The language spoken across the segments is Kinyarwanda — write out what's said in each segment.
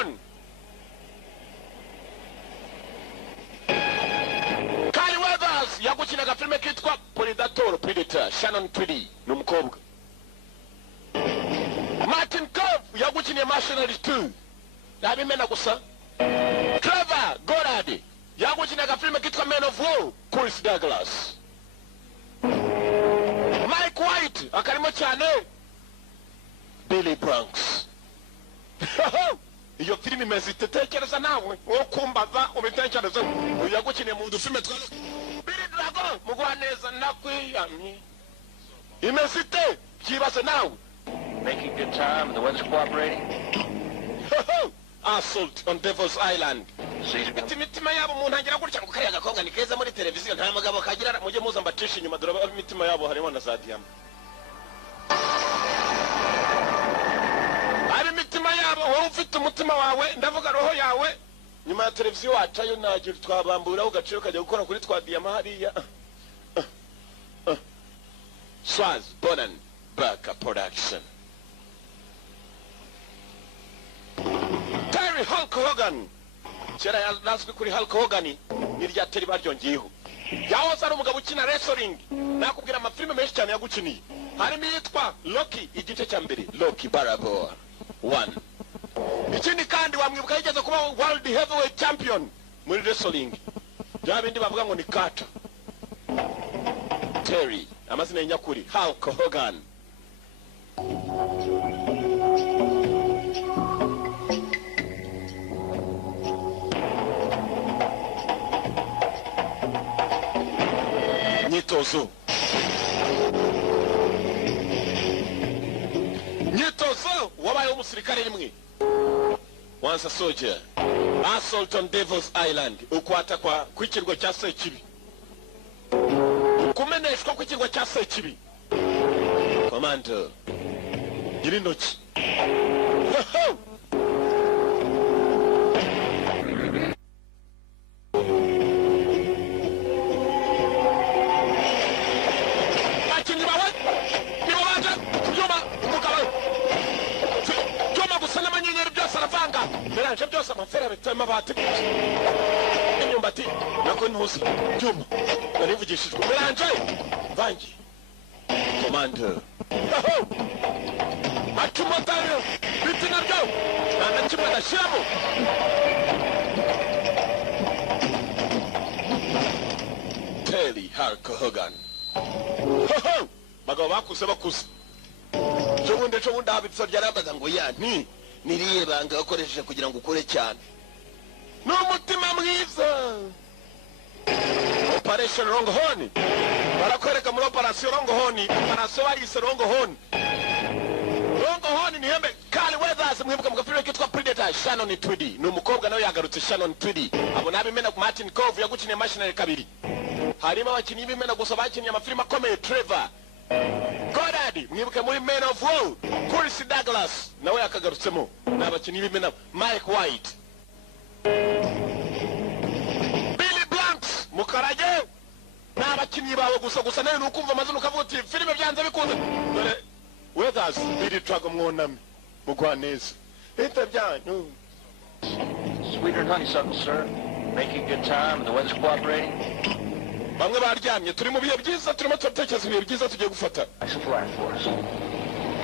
on. Kyle Weathers yagukinaga filime kitwa Predator Shannon Tweedy n'umukobwa. Martin Cove yagukiniye Mercenaries 2 nabimena gusa. Trevor Goddard yagukinaga filime kitwa Men of War Chris Douglas. Mike White akarimo cyane Billy Bronx. Iyo filime imeze itekereza nawe wo kumbaza ubitekereza uyagukiniye mu dufilme twa Billy Dragon mugwaneza nakwiyamye imeze ite kibazo nawe. Making good time, the weather's cooperating. Assault on Devil's Island. Imitima yabo umuntu agira gutya ngo kariya gakonga ni keza muri televiziyo nta magabo kagira mujye muza mbatisha inyuma dore imitima yabo harimo na za diamond. Ari imitima yabo wowe ufite umutima wawe ndavuga roho yawe nyuma ya televiziyo wacayo nagira twabambura ugaciro kajya gukora kuri twa diamond hariya. Swaz Bonan Baka Production. Terry Hulk Hogan. Kera yazwi kuri Hulk Hogan ni rya Terry baryongeyeho. Yahoze ari umugabo ukina wrestling. Nakubwira amafilme menshi cyane yagukiniye. Harimo yitwa Rocky igice cya mbere, Rocky Balboa 1. Ikindi kandi wamwibuka yigeze kuba World Heavyweight Champion muri wrestling. Bya bindi bavuga ngo ni Carter. Terry amazina y'nyakuri Hulk Hogan. Nyitozo wabaye umusirikare rimwe. Once a soldier. Assault on Devil's Island. Ukwata kwa kwikirwa cya Sekibi. Kumeneshwa kwikirwa cya Sekibi. Commando. Girindoki. Meranje byose amafera bitema bati inyumbati nako ntuzi cyuma narivugishijwe meranje vangi Commando atumotaro bitina byo nana kimwe ndashiramo Terry Hulk Hogan bagabo bakuze cyo bundi habitso ryarabaza ngo yani niriye banga akoresheje kugira ngo ukore cyane n'umutima mwiza. Operation Longhorn barakwereka muri Operation Longhorn operation barise Longhorn ni hembe. Kyle Weathers mwibuka mugafilime kitwa Predator Shannon Tweedy n'umukobwa nawe yagarutse Shannon Tweedy abo nabimena ku Martin Cove yagukiniye Mercenaries 2. Harimo abakinnyi b'imena gusa bakiniye amafilime akomeye Trevor Goddard mwibuke muri Men of War Chris Douglas nawe yakagarutsemo n'abakinnyi b'imena Mike White Billy Blanks mukarage n'abakinnyi bawe gusa nawe nukumva amazina ukavuga uti filime byanze bikunze dore Weathers Billy Dragon mwoname mugwaneza ita byanyu. Sweeter than honeysuckle, sir. Making good time, the weather's cooperating. Bamwe baryamye turi mu bihe byiza turimo turatekereza ibihe byiza tugiye gufata. Nice and flat for us.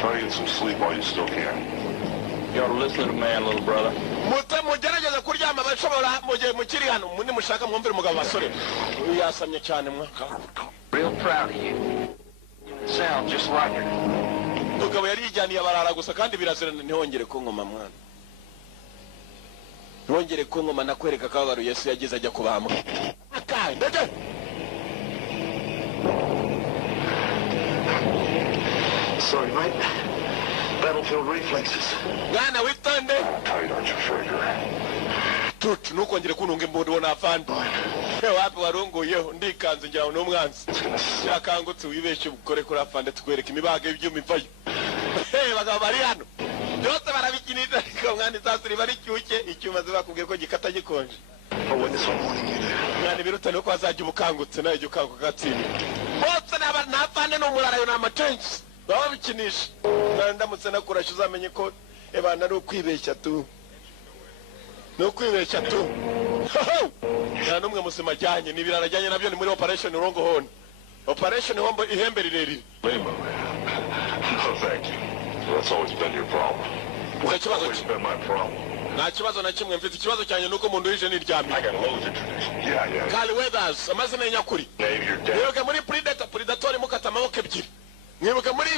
Try to get some sleep while you still can. You ought to listen to the man, little brother. Mugerageza kuryama bashobora mugiye mukiri hano mundi mushaka mwumvira umugabo basore yasamye cyane mwaka. Real proud of you. Sound just like her. Mugabo yari yijyaniye abarara gusa kandi birazirana ntihongere kunkoma mwana. Ntihongere kunkoma nakwereka kabaro Yesu yagize ajya kubamba. Ndege. Sorry, mate. Battlefield reflexes. Gana witonde. Tight on your finger. Tut nukongere kununga imbondo wona afande. Wapi warongoyeho ndikanze njyaho n'umwanzi. Yakangutse wibeshe bukore kuri afande tukwereka imibaga y'ibyuma ivayo. Bagabo bari hano. Byose barabikinira ko mwani zasuri bari cyuke icyuma zibakubwiye ko gikata gikonje. Mwani biruta no kwazajya ubukangutse nayo jye ukanguka gatsinda. Bose n'afande no murarayo na matensi. Baba bikinisha. Ndamutse nakurasha uzamenye ko ebana ari ukwibeshya tu. no kwibeshya tu nta numwe musima ajyanye n'ibirarajyanye nabyo ni muri operation Longhorn. Operation Hombo ihembe rirerire. No, thank you. That's always been your problem. That's always been my problem. Nta kibazo na kimwe mfite, ikibazo cyane nuko umuntu wije niryamye. I got loads of tradition. Yeah. Carl Weathers amazina y'nyakuri. Mwibuke muri Predator mukata amaboko ebyiri. Mwibuke muri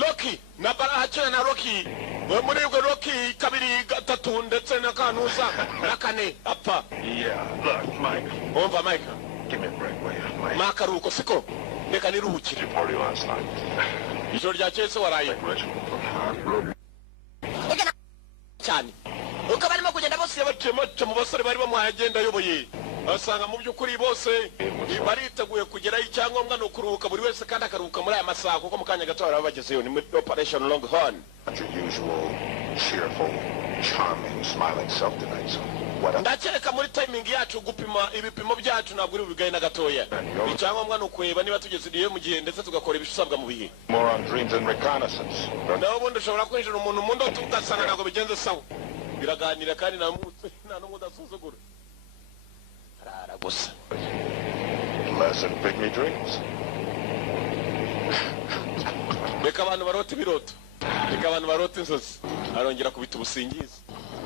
Rocky na Barahakina na Rocky. Muri Rocky kabiri gatatu ndetse na kanuza na kane apfa. Yeah, look, Mike. Umva Mike. Give me a break, will you, Mike? Makaruko siko. Reka niruhukire. Did you party last night? Ijoro ryakeye se waraye. Cyane. Uko barimo kugenda bose bacemoce mu basore bari bamuhagenda yoboye. Asanga mu by'ukuri bose bariteguye kugeraho icyangombwa no kuruhuka buri wese kandi akaruhuka muri aya masaha kuko mukanya gato barabagezeyo ni muri operation Longhorn. Not your usual cheerful, charming, smiling self tonight, so what up? Ndakereka muri timing yacu gupima ibipimo byacu ntabwo uri bigaye na gatoya. Icyangombwa no kureba niba tugeze mu gihe ndetse tugakora ibisabwa mu bihe. More on dreams and reconnaissance. Naho ubundi ushobora kwinjira umuntu mu ndoto ugasanga ntabwo bigenze sawa. Biraganira kandi nta n'umwe udasuzugura. Arara gusa. Less than pygmy dreams. Reka abantu barota ibiroto. Reka abantu barota inzozi. Arongera kubita ubusingizi.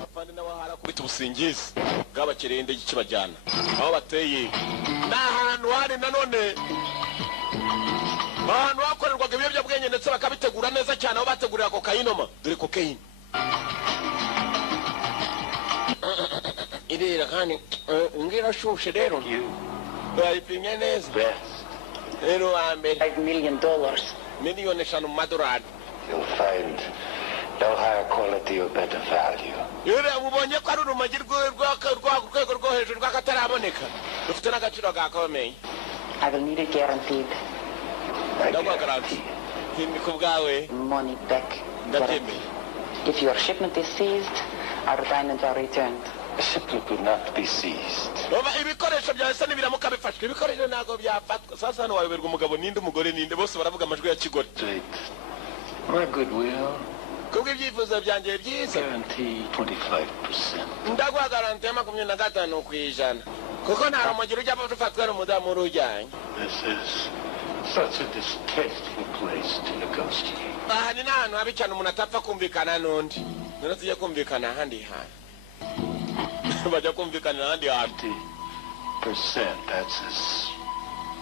Afande n'abahara kubita ubusingizi. Bwabakereye indege ikibajyana. Aho bateye. N'ahantu hari nanone. Ahantu hakorerwaga ibiyobyabwenge ndetse bakabitegura neza cyane aho bategurira kokayinoma. Dore kokayine. Irira kandi ngira shushe rero. Bayipimye neza. Rero ambe $5 million. miliyoni 5 madorari. You'll find no higher quality or better value. Yure mubonye ko ari urumogi rwego rwo hejuru rwakataraboneka. Rufite n'agaciro gakomeye. I will need it guaranteed. Ndagwa garanti. Hindi kubwawe. Money back. Ndatemeye. If your shipment is seized, our diamonds are returned. The shipment would not be seized. Oba ibikoresho byawe se nibiramuka bifashwe. Ibikoresho ntago byafatwa. Sasa hano wayoberwa umugabo ninde umugore ninde bose baravuga amajwi ya kigore. My goodwill. Kubwo ibyifuzo byanjye byiza. Guarantee 25%. Ndagwa garanti ya 25 kwijana. Kuko nta rumogi rujya rufatwa n'umudamu rujyanye. This is such a distasteful place to negotiate. Aha ni n'ahantu habi cyane umuntu atapfa kumvikana n'undi. None tujye kumvikana ahandi hantu. Bajya kumvikana ahandi hantu. 20%, that's as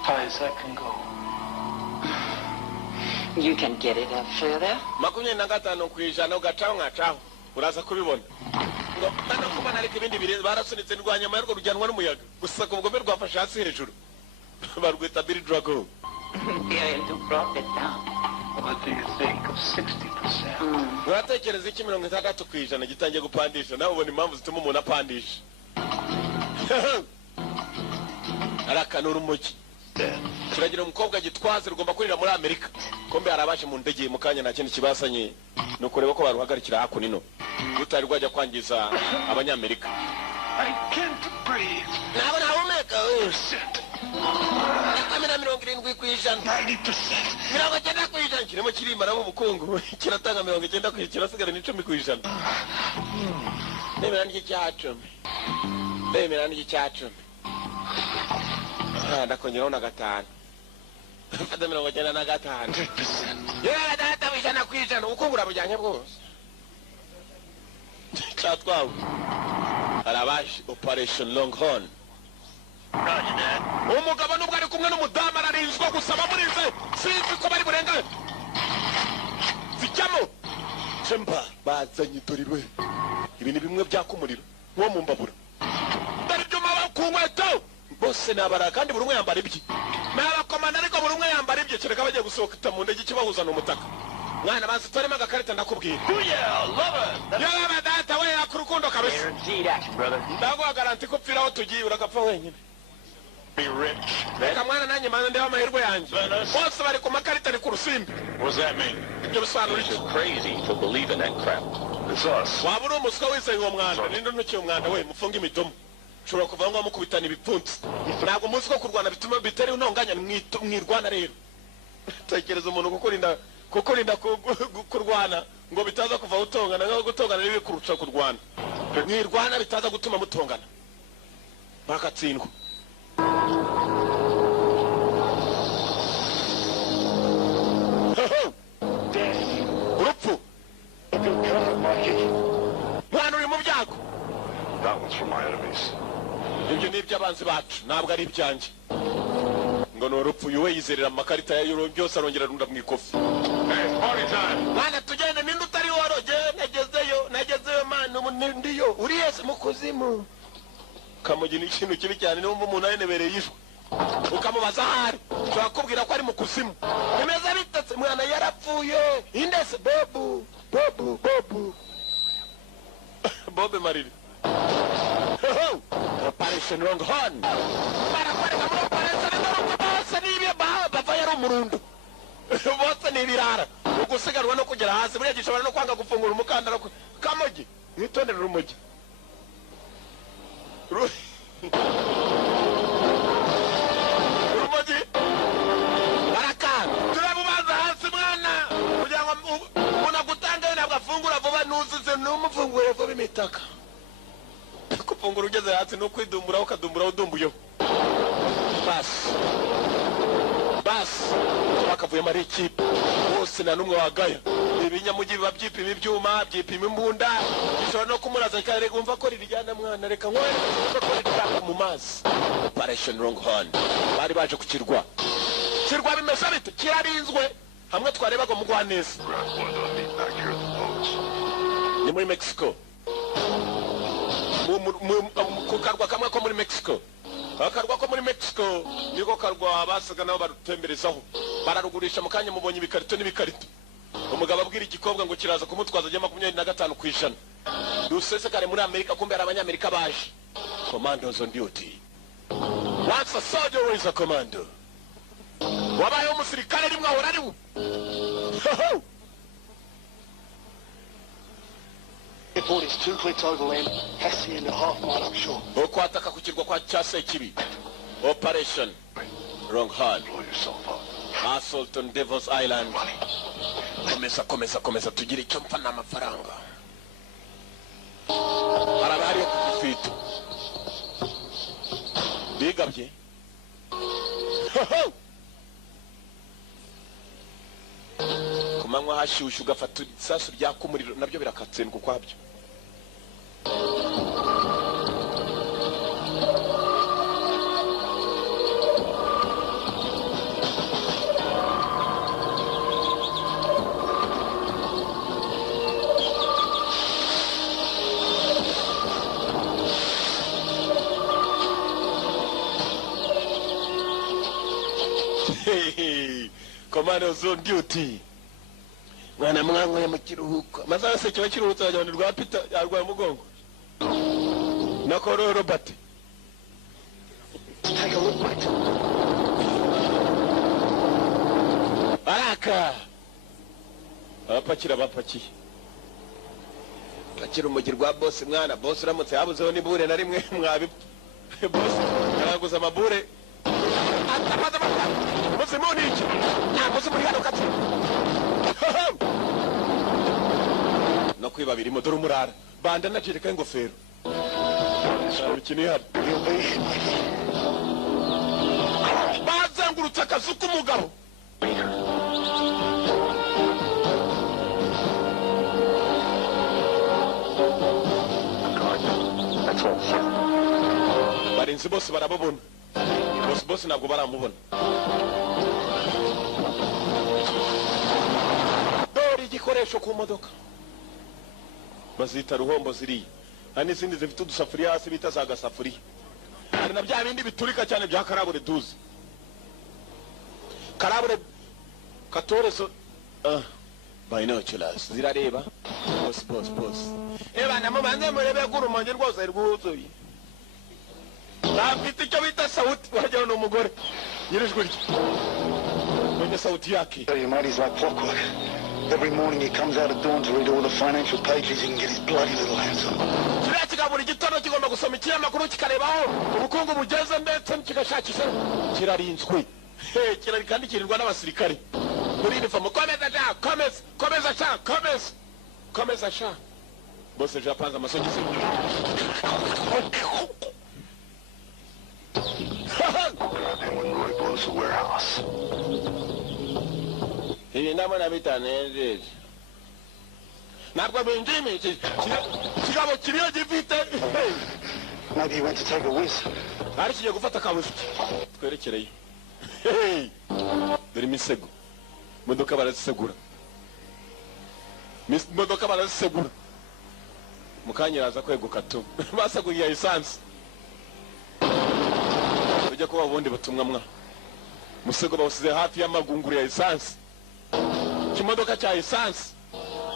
high as I can go. You can get it up further. 25 kwijana ugacaho nkacaho. Uraza kubibona. Ngo hano kuba nariko ibindi bire barasunitse ndwanya yarwo rujyanwa n'umuyaga. Gusa ku bugome rwafashe hasi hejuru. Barwita Billy Drago. They're into profit now. What do you think of 60%? Uratekereza iki 60 kwijana gitangiye gupandisha nawe ubona impamvu zituma umuntu apandisha. Arakanura umugi. Kiragira umukobwa gitwaze rugomba kurira muri Amerika. Kombe arabashe mu ndege mu kanya nta kindi kibasanye no kureba ko baruhagarikira hakunino. Rutari rwajya kwangiza abanyamerika. I can't breathe. Nabo nahumeka. Kamera 70 kwijana. 90%. 90 kwijana kirimo kirimba nabo ubukungu. Kiratanga 90 kwijana kirasigara ni 10 kwijana. Nemera n'iki cyacu. Nemera n'iki cyacu. Ndakongeraho na 5. Fata 95. Yeah, data wijana kwijana ukungura bujyanye bwose. Cyatwawe. Arabashi operation Longhorn. Umugabo nubwo ari kumwe n'umudamu ararinzwe gusaba murize. Sinzi ko bari burenga. Zijyamo. Chemba bazanye torirwe. Ibi ni bimwe byakumuriro. Wo mu mbabura. Dare byo maba kunkweto. Bose nabara kandi buri umwe yambara ibye. N'abakomanda ariko buri umwe yambara ibye kereka bagiye gusohoka mu ndege kibahuza n'umutaka. Mwana bazi torema gakarita ndakubwira. Yeah, love it. Yaba data we akurukundo kabisa. Guaranteed action, brother. Ndagwa garanti ko pfiraho tugiye urakapfa wenyine. Be rich. Reka mwana nanjye manda ndeba amahirwe yanjye. Bose bari ku makarita ari ku rusimbi. What does that mean? Ibyo bisobanura iki? You're crazy to believe in that crap. It's us. Waba uri umuswa wese uwo mwanda ninde ntukiye umwanda we mufunga imidomo. Ushobora kuva ngo mukubitana ibipfunsi. Ntabwo umunsi ko kurwana bituma bitari unonganya mwirwana rero. Tekereza umuntu kukurinda kurwana ngo bitaza kuva utongana ngo gutongana nibi kurusha kurwana. mwirwana bitaza gutuma mutongana bakatsindwa. Urupfu mwana uri mu byago. That one's for my enemies. Ibyo ni iby'abanzi bacu ntabwo ari ibyanjye. Ngo ni urupfu yuwe yizerera amakarita ya euro byose arongera arunda mu ikofi. Hey, party time. Mwana tugende ninde utari woroge nagezeyo mwana ndiyo uri yese mu kuzimu. Kamugina ikintu kibi cyane niyo umuntu ayenebereye yishwe. Ukamubaza ahari twakubwira ko ari mu kuzimu. Bimeze bitetse mwana yarapfuye. Indese bobu. Bobe Mariri. Operation Longhorn. Barakwereka muri operation n'urugo bose nibiye bava yari umurundo. Bose nibirara. Ugusigarwa no kugera hasi buriya gishobora no kwanga gufungura umukandara Kamogi. Nitondere urumogi. Urumogi. Barakanga. Turabubaza hasi mwana. Kugira ngo unagutanga nabwo afungura vuba nuzuze n'umufungure vuba imitaka. Kufungura ugeze hasi no kwidumbura ukadumbura udumbuyeho. Bas. Bakavuye muri ikipe. Bose na numwe wagaya. Ibinyamugi biba byipima ibyuma, byipima imbunda. Gishobora no kumuraza kare umva ko ririjyana mwana reka nkore ko ritaka mu mazi. Operation Longhorn. Bari baje kukirwa. Kirwa bimeze bite? Kirarinzwe. Hamwe twarebaga mu Rwaneza. Ni muri Mexico. Kukarwa kamwe ko muri Mexico. Akarwa ko muri Mexico niko karwa basaga nabo barutemberezaho. Bararugurisha mukanya mubonye ibikarito n'ibikarito. Umugabo abwira igikobwa ngo kiraza kumutwaza ajya 25%. Dusese kare muri Amerika kumbe ari abanyamerika baje. Commandos on duty. Once a soldier is a commando. Wabaye umusirikare rimwe ahora ari we. The boat is 2 clicks overland, has to be in a half mile upshore. Okwataka kukirwa kwa Chase kibi. Operation Longhorn. Blow yourself up. Assault on Devil's Island. Komeza tugire icyo mpfa n'amafaranga. Harabari kufito. Bigabye. Kumanywa hashushu gafata isasu ryakumuriro nabyo birakatsendwa kwabyo. Commandos on duty. Mwana mwango ya mukiruhuko. Masaha se kiba kiruhutse ajya rwa Peter yarwaye umugongo. Nako Robert. Take a look, mate. Baraka. Abapakira bapakiye. Pakira umugir rwa boss mwana. Boss uramutse yabuzeho nibure na rimwe mwabi. Boss yaranguza amabure. Atamaza bakora. Boss muniki. Boss muri hano kati. No kwiba birimo dore umurara. Banda najereka ingofero. Ikini hano. Bazengurutse akazu k'umugabo. That's all, sir. Barinzi bose barababona. Boss ntabwo baramubona. Dore igikoresho ku modoka. Bazita ruhombo ziriya. Hari n'izindi zifite udusafuriya hasi bita za gasafuriya. Hari na bya bindi biturika cyane bya karabure 12. Karabure 14 binoculars zirareba. Boss. Bana mubanze murebe gurumonje rwose rwuzuye. Bafite icyo bita sauti wajya no mugore. Yirijwe rye. Mwenye sauti yake. Tell you, mate, he's like clockwork. Every morning he comes out at dawn to read all the financial pages he can get his bloody little hands on. Kiriya kigabura igitondo kigomba gusoma ikinyamakuru kikarebaho ubukungu bugeze ndetse kigashakisha kirarinzwe. Kirari kandi kirindwa n'abasirikare. Muri uniform komeza sha. bose ejo yapanze amasogisi. When Roy blows the warehouse. Ibi ndabona bitanezeze. Ntabwo binjimi kigabo kiriyo gifite. Maybe he went to take a whiz. Ari kigiye gufata kabufi. Twerekereyo. Dore imisego. Modoka barazisegura. Modoka barazisegura. Mukanyiraza kweguka tu. Basaguye lisansi. Ujya kuba ubundi butumwa mwa. Musego bawusize hafi y'amagunguru ya lisansi. Kimodoka cya lisansi.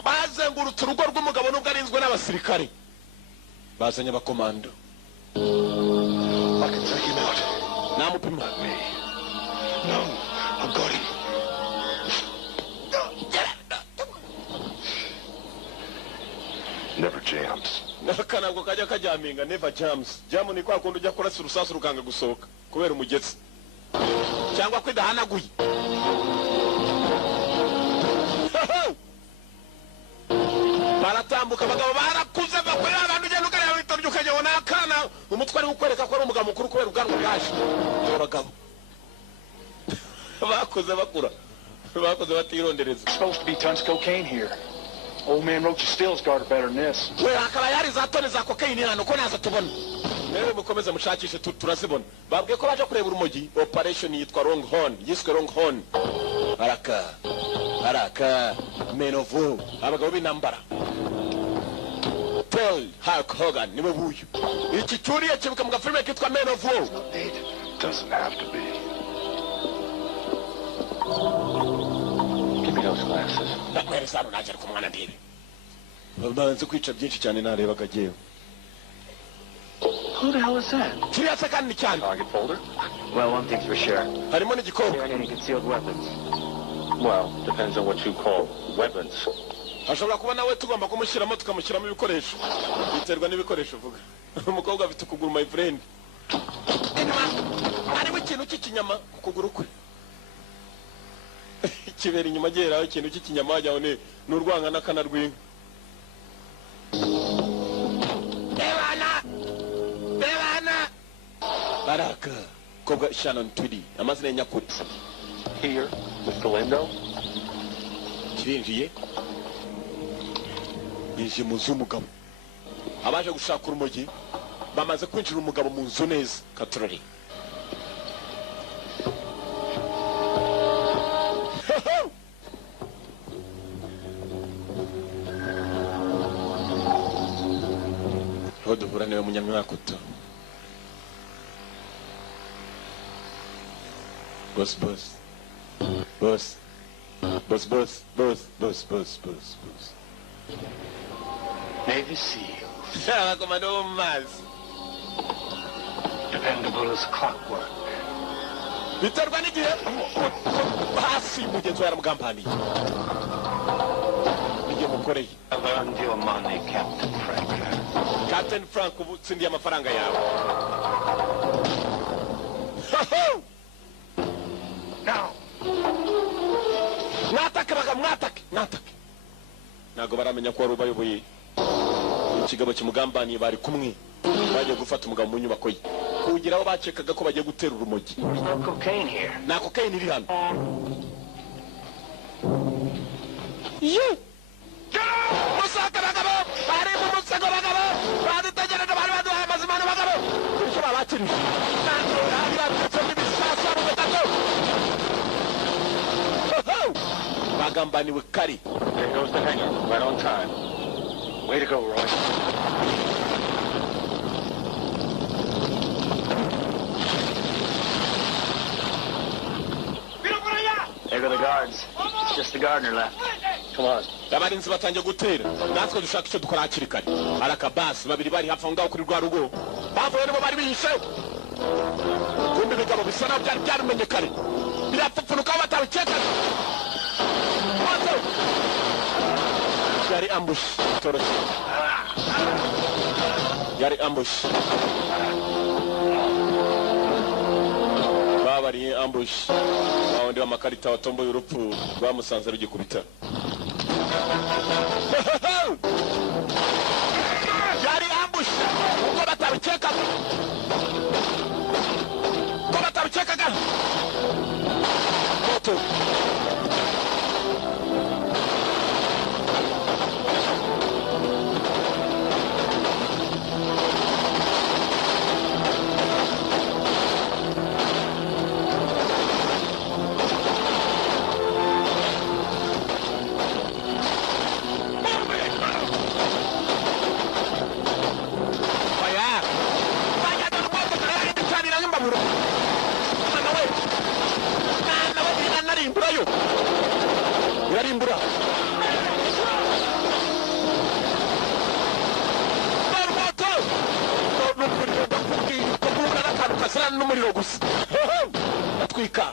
Bazengurutse urugo rw'umugabo nubwo arinzwe n'abasirikare. Bazanye abakomando. I can take him out. Namupima. No, I've got him. Never jams. Nakanabwo kajya kajyaminga never jams. Jamu ni kwa kundi ujya kurasa urusasu rukanga gusohoka kubera umugetsi. Cyangwa kwidahanaguye. Baratambuka abagabo barakuze bakorera abantu ugenda ukareba witoryo ukajyabona akana umutwe ari gukwereka ko ari umugabo mukuru kubera ubwanwa bwaje. Abagabo bakoze bakura. Bakoze batirondereza. Supposed to be tons of cocaine here. Old man Roach's stills guard better than this. We akaba yari za tone za cocaine hano ko naza tubona. Rero mukomeze mushakishe turazibona. Babwiye ko baje kureba urumogi. Operation yitwa Longhorn. Yiswe Longhorn. Haraka. Menovo. Abagabo b'intambara. Tell Hulk Hogan niwe buyu. Iki cyuriye kibuka mu gafilme kitwa Menovo. Doesn't have to be. Give me those glasses. Nakwereza hano naje ku mwana ndibe. Babanze kwica byinshi cyane narebaga agiye. Who the hell is that? Kiriya sakani cyane. Target folder? Well, one thing's for sure. Harimo n'igikobwa. There any concealed weapons? Well, depends on what you call weapons. Ashobora kuba nawe tugomba kumushyiramo tukamushyiramo ibikoresho. Biterwa n'ibikoresho uvuga. Umukobwa afite ukuguru my friend. Harimo ikintu cy'ikinyama ku kuguru kwe. Kibera inyuma geraho ikintu cy'ikinyama wajyaho n'urwanga n'akanarwinga. Bebana Baraka Kobwa Shannon Tweedy amazina nyakuri. Here, with Galindo? Kirinjiye yinjiye mu nzu y'umugabo. Abaje gushaka urumogi bamaze kwinjira umugabo mu nzu neza katurari. Duhura niwe munyamwakuto. Boss. Navy SEAL. Komando Maz. Dependable as clockwork. Biterwa n'igihe hasi mugenzi we yaramugambaniye. Igihe mukoreye. I've earned your money, Captain Frank. Captain Frank ubu tsindiye amafaranga yawe. Now. Mwatake. Nago baramenya ko wari ubayoboye. Ikigabo kimugambaniye bari kumwe. Bagiye gufata umugabo mu nyubako ye. Kugira aho bacekaga ko bagiye gutera urumogi. There's no cocaine here. Na cocaine iri hano. Musaka bagabo, bari mu musego bagabo. Badutegereje bari baduhaye amazimano bagabo. Icyo babakiri. Ntabwo yabirabitse n'ibisasa mu butaka. Bagambaniwe kari. There goes the hangar, right on time. Way to go, Roy. There go the guards. It's just the gardener left. Come on. Abarinzi batangiye gutera. Natwe dushaka icyo dukora hakiri kare. Arakabasi babiri bari hafi ngaho kuri rwa rugo. Bavuye nibo bari bihishe. Kumbe ibigabo bisa naho byari byarumenye kare. Birapfupfunuka aho batabikeka. Yari ambush. Toroshye. Yari ambush. Babariye ambush. Bawundi w'amakarita watomboye urupfu rwamusanze rugikubita. kasara n'umuriro gusa gatwika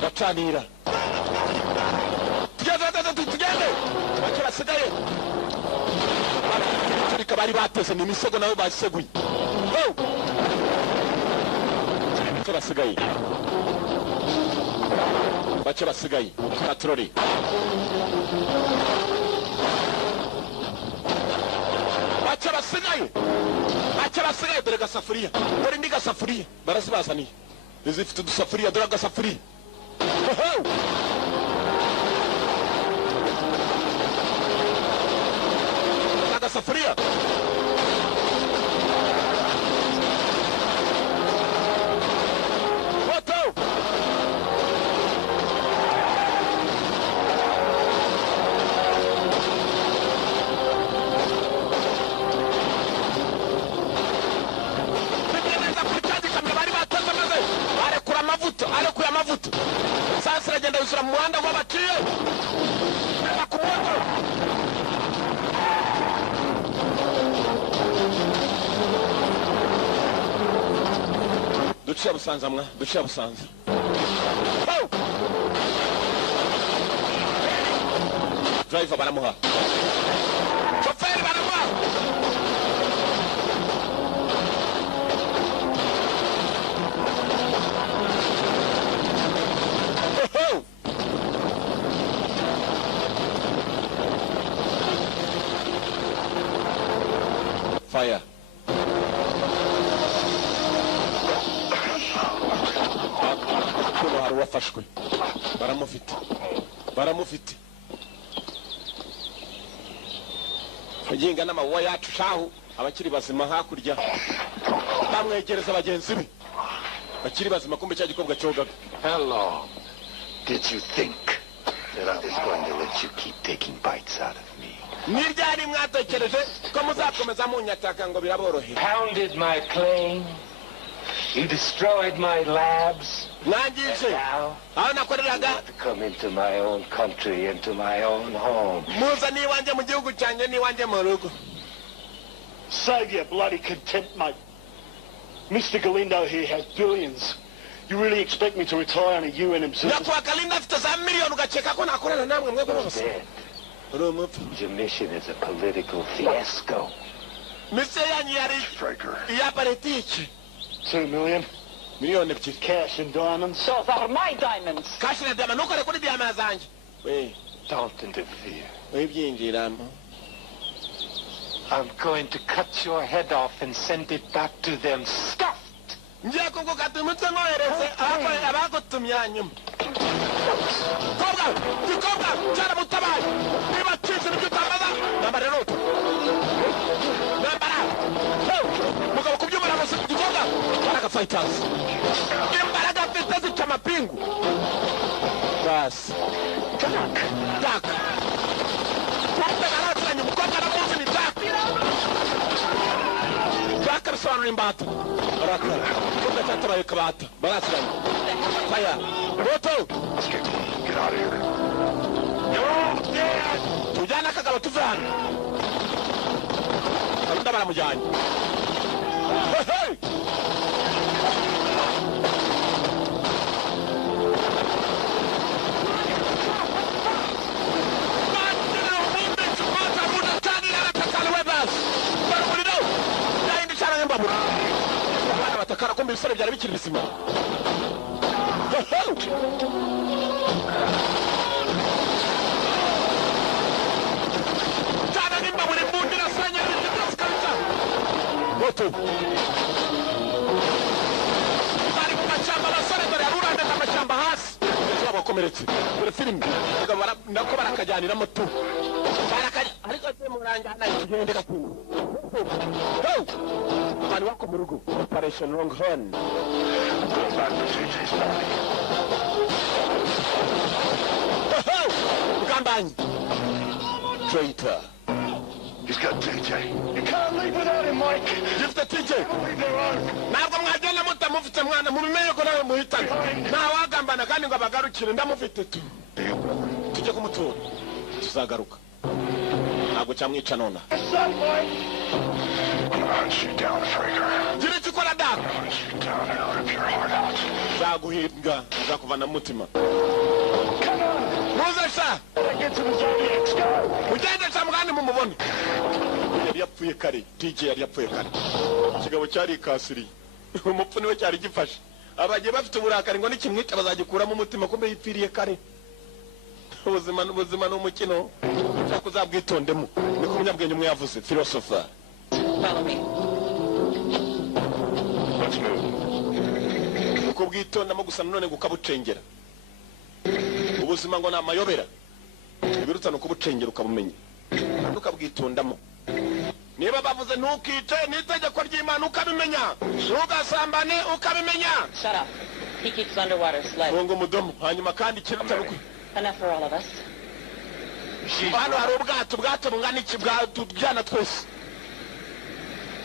gacanira tugende bake basigaye turika bari bateze ni imisego nabo baseguye basigaye bake basigaye patroli bake basigaye dore gasafuriya dore ndi gasafuriya barazibazaniye izifite udusafuriya dore agasafuriya agasafuriya arekuye amavuta sasa aragenda yusura mu muhanda ngo baciye akumuto duciye busanza driver baramuha shoferi baramuha fire kuno hari uwafashwe baramufite aginga n'amabuwa yacu shahu abakiri bazima hakurya bamwegereza bagenzi be bakiri bazima kumbe cya gikobwa cyogaga. Hello. Did you think that I was going to let you keep taking bites out of me? Niryari mwatekereje ko muzakomeza munyataka ngo biraborohe. Pounded my claim. You destroyed my labs. Nangije. Aho nakoreraga to come into my own country, into my own home. Muza ni wanje mu gihugu cyanje ni wanje mu rugo. Save your bloody contempt, mate. Mr. Galindo here has billions. You really expect me to retire on a UN observer? Nakwa Galindo afite za miliyoni ugakeka ko nakorana namwe mwebwe bose. Your mission is a political fiasco. Mr. yanyu yari ya politiki. 2 million. Miliyoni ebyiri. Cash and diamonds. Those are my diamonds. Cash na diamond ukore kuri diamond zanje. Don't interfere. Webyinjiramo. I'm going to cut your head off and send it back to them stuffed. Ngiye kugukata umutwe ngohereze abagutumya nyuma. Kobwa cyara mutabaye. Niba cyise n'ibyo utambaza nambara roto. Nambara. Mugabo kubyumara bose kugikobwa baraka fighters. Imbaraga afite z'amapingu. Bas. Tak. Baraka mukobwa na muzi ni tak. Baraka bisobanura imbata. Baraka. Kuko cyatabaye kabata. Barasiranye. Fire. Roto. Get out of here. Tujana kagabo tuvana. Abunda baramujyanye. Hey! Abana batakara kumbe ibisore byari bikiri bizima. Cyane nimba buri mbundi nasanya n'igitasi kabisa. Moto. Bari mu mashyamba abasore dore yarurande n'amashyamba hasi. Ejo bakomeretse. Dore film nako barakajyaniramo tu. Ariko se murangana igende gakungu. Bari wako mu rugo. Operation Longhorn. Go back to TJ's party. Gambanyi. Traitor. He's got TJ. You can't leave without him, Mike. Give the TJ. Leave their own. Ntabwo mwagenda mutamufite mwana mubimenye ko nawe muhitana. Ntawagambana kandi ngo abagarukire ndamufite tu. Tujye kumutura. tuzagaruka ntabwo cyamwica nona Son, boy! I'm gonna hunt you down, Fraker. gira icyo ukora da Hunt you down and rip your heart out. nzaguhimbwa nzakuvana mu mutima Come on! muze sha Gotta get to the Zodiacs, go! mugende sha mugane mumubone yari yapfuye kare DJ yari yapfuye kare ikigabo cyari ikasiriye umupfu niwe cyari gifashe abagiye bafite uburakari ngo nikimwica bazagikuramo umutima kumbe yipfiriye kare ubuzima ni umukino cyangwa uzabwitondemo niko umunyabwenge umwe yavuze philosopher. Follow me. Let's move. uko bwitondamo gusa none gukabucengera ubuzima ngo ni amayobera ibirutana kubucengera ukabumenya kandi ukabwitondamo niba bavuze ntukice n'itegeko ry'Imana ukabimenya ntugasambane ukabimenya Shut up. He keeps underwater sled. ngo umudomo hanyuma kandi kirutana uko Enough for all of us. hano hari ubwato bungana iki bwatujyana twese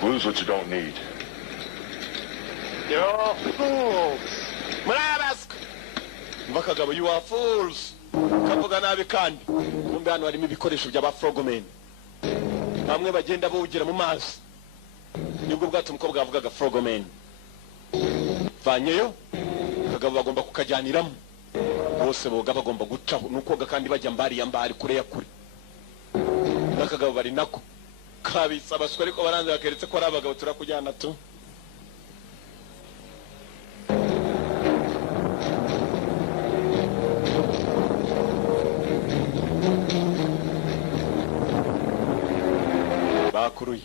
Lose what you don't need. You're all fools! muri aya basika mva kagabo you are fools kavuga nabi kandi kumbe hano harimo ibikoresho by'aba frogmen bamwe bagenda bawugira mu mazi nibwo bwato umukobwa yavugaga frogmen vanyeyo kagabo bagomba kukajyaniramo bose boga bagomba gucaho nukoga kandi bajya mbari kure ya kure n'akagabo bari nako kabitsa abaswa ariko baranze bakeretse ko ari abagabo turakujyana tu bakuruye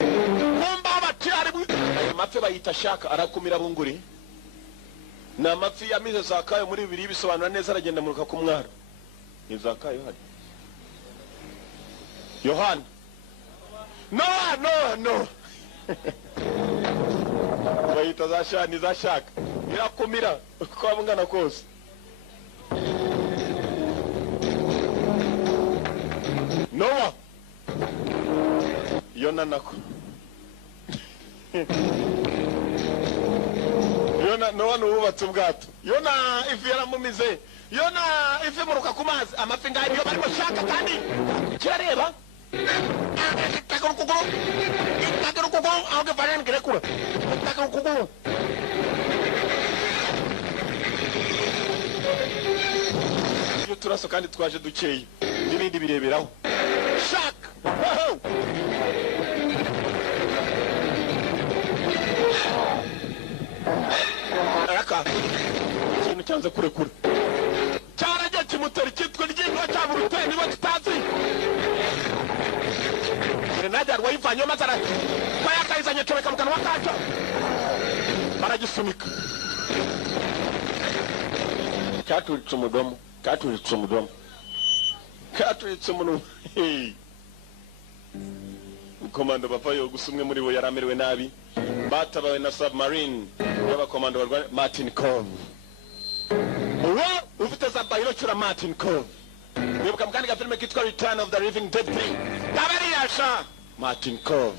numba batari amafi bayita shaka arakumira bunguri na amafi yamize zakayo muri bibiri bisobanura neza aragenda muruka ku mwaro ni zakayo hari Yohana no bayita za shaka irakumira uko abungana kose Noah Yona nako Yona Noah nubatse ubwato Yona ifi yaramumize Yona ifi muruka ku mazi amafi ngayo yo barimo shaka kandi kirareba takuru aho gavana ngerekura takuru iyo turaso kandi twaje dukeye n'ibindi bireberaho shaka araka ikintu cyanze kurekura cyaragiye kimutera icyitwa ry'inka cyaba uruteye niba tutazi grenade yari wayivanyeho maze bayakayizanye comeka mu kanwa kacyo baragisunika cyaturitse umudomo cyaturitse umunwa komando bavayo gusa umwe muri bo yari amerewe nabi batabawe na submarine y'abakomando barwaye Martin Cove uwo ufite za bayirokira Martin Cove nibuka mu kandi gafilime kitwa Return of the Living Dead 3 kabariyasha Martin Cove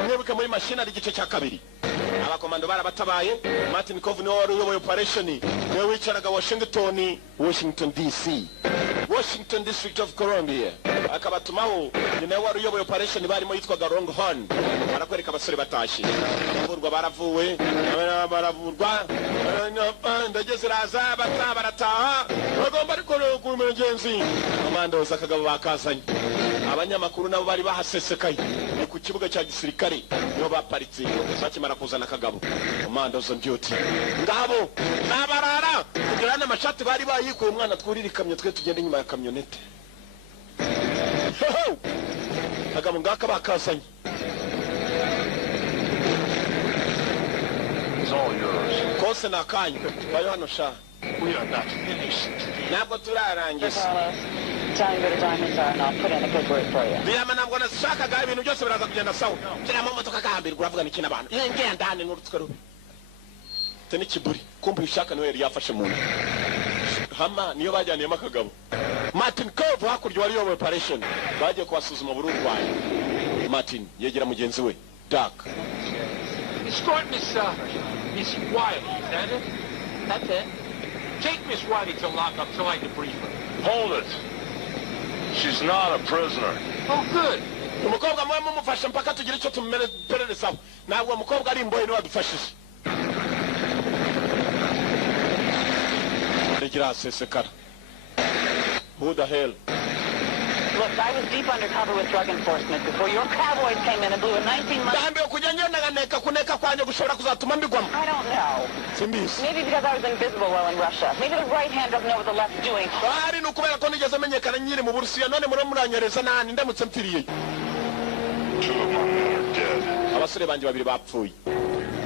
umwibuka muri mashina ari igice cya kabiri abakomando barabatabaye Martin Cove niwe wari uyoboye operation niwe wicaraga Washington DC Washington District of Columbia akabatumaho nyine wari uyoboye operation barimo yitwaga Longhorn barakwereka abasore batashye baravurwa ndageze raza barataha bagomba ariko ku emergency commandos akagabo bakazanye abanyamakuru nabo bari bahasesekaye ku kibuga cya gisirikare niho baparitse bakimara kuzana akagabo commandos on duty ngabo nabarara kugira n'amashati bari bayikuye umwana twurira ikamyo twe tugenda inyuma ya kamyonete akagabo ngaka bakazanye It's all yours. kose nakanyu bayo hano sha We are not finished. ntabwo turarangiza Carlos, tell me where the diamonds are and I'll put in a good word for you. biyama ntabwo nashakaga ibintu byose biraza kugenda sawa kiramo motoka kahambirwa uravuga n'iki n'abantu ngenda ndane n'urutwe rubi te n'ikiburi kumva ishaka niwe yari yafashe mu nda hama niyo bajyaniyemo akagabo Martin Cove hakurya wari yoboye operation bagiye kubasuzuma bururwaye Martin yegera mugenzi we Dark Escort Miss Wyatt, is that it? That's it. Take Miss Whitey to lock up till I debrief her. Hold it. She's not a prisoner. Oh, good. umukobwa mwe mumufasha mpaka tugira icyo tumumererezaho ntabwo umukobwa ari imbohe niwe adufashije regira sesekara. Who the hell? Look, I was deep undercover with drug enforcement before your cowboys came in and blew a 19-month... Dambe kujya ngendaganeka kuneka kwanye gushobora kuzatuma mbigwamo. I don't know. Simbizi. Maybe because I was invisible while in Russia. Maybe the right hand doesn't know what the left's doing. Bari nukubera ko nigeze menyekana nyiri mu Burusiya none muranyereza nani ndamutse mpfiriye. 2 of my men are dead. Abasore banje babiri bapfuye.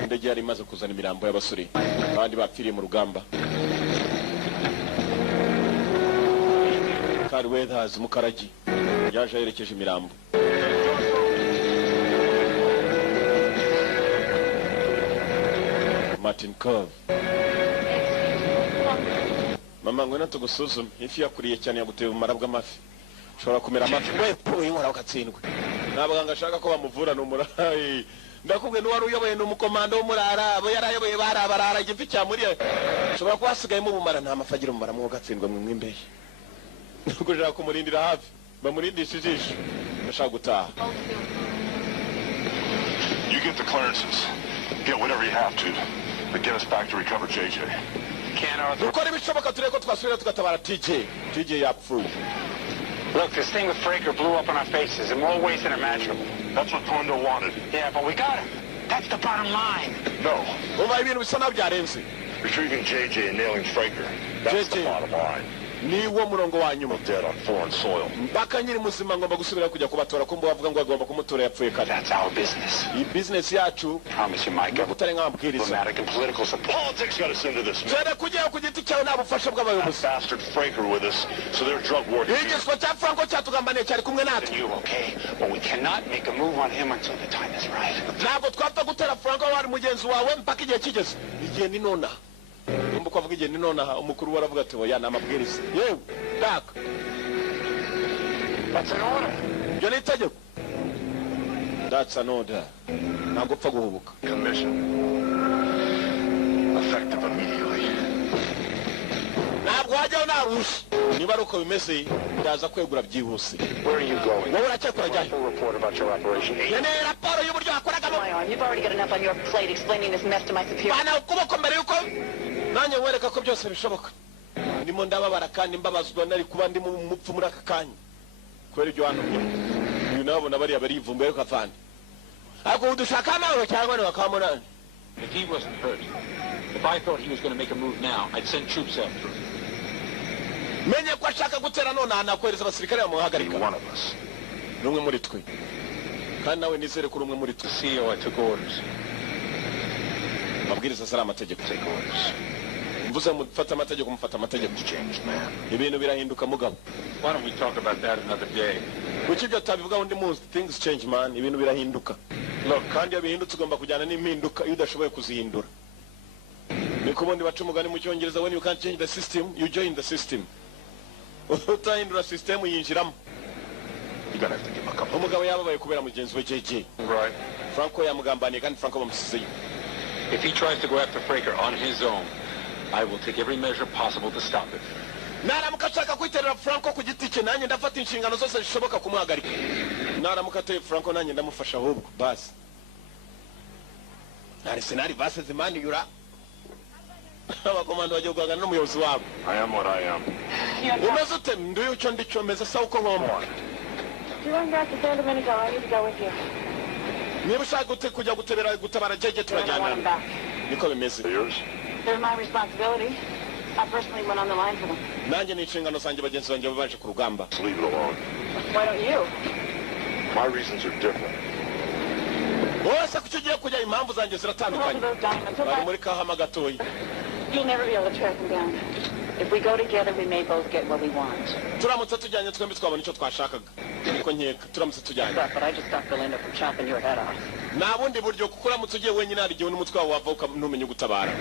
Ndege yari imaze kuzana imirambo y'abasore. Abandi bapfiriye mu rugamba. Weathers Mukaragi yaje yerekeje imirambo. Martin Cove. Mama ngwena tugusuzume ifi yakuriye cyane yaguteye umara bw'amafi. Ushobora kumera amafi wepo inkora ukatsindwe. Nabaganga ashaka ko bamuvura n'umurayi. Ndakubwe n'uwari uyoboye n'umukomando w'umurara abo yarayoboye barabarara igifi cyamuriye. Ushobora kwasigaye mu bumara nta mafagira umara mu gatsindwe mwimbehe. Kujya kumurindira hafi bamurindisha ijisho bashaka gutaha. You get the clearances. Get whatever you have to. But get us back to recover JJ. Can't Arthur. Dukora ibishoboka tureko twasubira tugatabara TJ. TJ yapfuye. Look, this thing with Fraker blew up in our faces in more ways than imaginable. That's what Kondo wanted. Yeah, but we got him. That's the bottom line. No. Umva ibintu bisa nabyarenze. Retrieving JJ and nailing Fraker. That's the JJ. bottom line. Niwo murongo wa nyuma. Dead on foreign soil. Mpaka nyiri muzima ngomba gusubira kujya kubatora ko bavuga ngo agomba kumutora yapfuye kare. That's our business. Iyi business yacu Promise you, Mike. gutare nk'amabwiriza. Diplomatic and political support. Politics got us into this. Tere kujya ku giti cyawe nabufasha bw'abayobozi. Bastard Fraker with us, so their drug war. Igiswa cya Franco cyatugambaniye cyari kumwe natwe. You okay? But we cannot make a move on him until the time is right. Ntabwo twapfa gutera Franco wari mugenzi wawe mpaka igihe kigeze. Igihe ni nona. Umbu kwavuga igihe ni nona umukuru waravuga ati oya namabwiriza. Yewe tak. That's an order. Yo ni itegeko. That's an order. Ntabwo upfa guhubuka. Commission. Effective immediately. Ntabwo wajyaho narusha. Niba ari uko bimeze ndaza kwegura byihuse. Where are you going? Wowe uracyakora jyahe? Full report about your operation. Nene raporo y'uburyo wakoragamo. You've already got enough on your plate explaining this mess to my superior. Bana ukuboko mbere yuko nanjye nkwereka ko byose bishoboka. Ndimo ndababara kandi mbabazwa nari kuba ndi mu mupfu muri aka kanya. Kwera ibyo wantumye. Uyu nabona bariya barivumbuye ariko afande. Ako udushaka nawe cyangwa ni wakamunani. If he wasn't hurt, if I thought he was going to make a move now, I'd send troops after him. Menye ko ashaka gutera none anakohereza abasirikare bamuhagarika. One of us. Numwe muri twe. Kandi nawe nizere ko umwe muri twe. CEO, I took orders. Mabwiriza sara amategeko. Take orders. Mvuze mufata amategeko mufata amategeko. Changed, man. Ibintu birahinduka mugabo. Why don't we talk about that another day? Kuki byo tabivuga undi munsi things change man ibintu birahinduka. Look kandi abihindutse ugomba kujyana n'impinduka iyo udashoboye kuzihindura. Niko bondi baca umugani mu cyongereza when you can't change the system you join the system. Utahindura system yinjiramo. You're gonna have to give him a couple. Umugabo yababaye kubera mugenzi we JJ. Right. Franco yamugambaniye kandi Franco bamusizeyo. If he tries to go after Fraker on his own, I will take every measure possible to stop it. Naramuka ashaka kwiterera Franco ku giti cye nanjye ndafata inshingano zose zishoboka kumuhagarika. Naramuka ateye Franco nanjye ndamufasha ahubwo basi. Nari senari base zimani yura. Abakomando bagiye kugana n'umuyobozi wabo. I am what I am. Umeze ute nduye icyo ndico meze sa uko ngomba. You want back to stand a minute ago. I need to go with you. Niba ushaka kujya gutabara JJ turajyana. Niko bimeze. Yours? They're my responsibility. I personally went on the line for them. Nanjye ni inshingano zanjye bagenzi banjye baje ku rugamba. Just leave it alone. Why don't you? My reasons are different. Wose kuki ugiye kujya impamvu zanjye Hold ziratandukanye. those diamonds. Bari muri kahama gatoyi. You'll never be able to track them down. If we go together, we may both get what we want. Turamutse tujyanye twembi twabona icyo twashakaga. Niko nkeka turamutse tujyanye. But I just stopped Belinda from chopping your head off. Nta bundi buryo kuko uramutse ugiye wenyine hari igihe n'umutwe wawe wava ntumenye gutabara.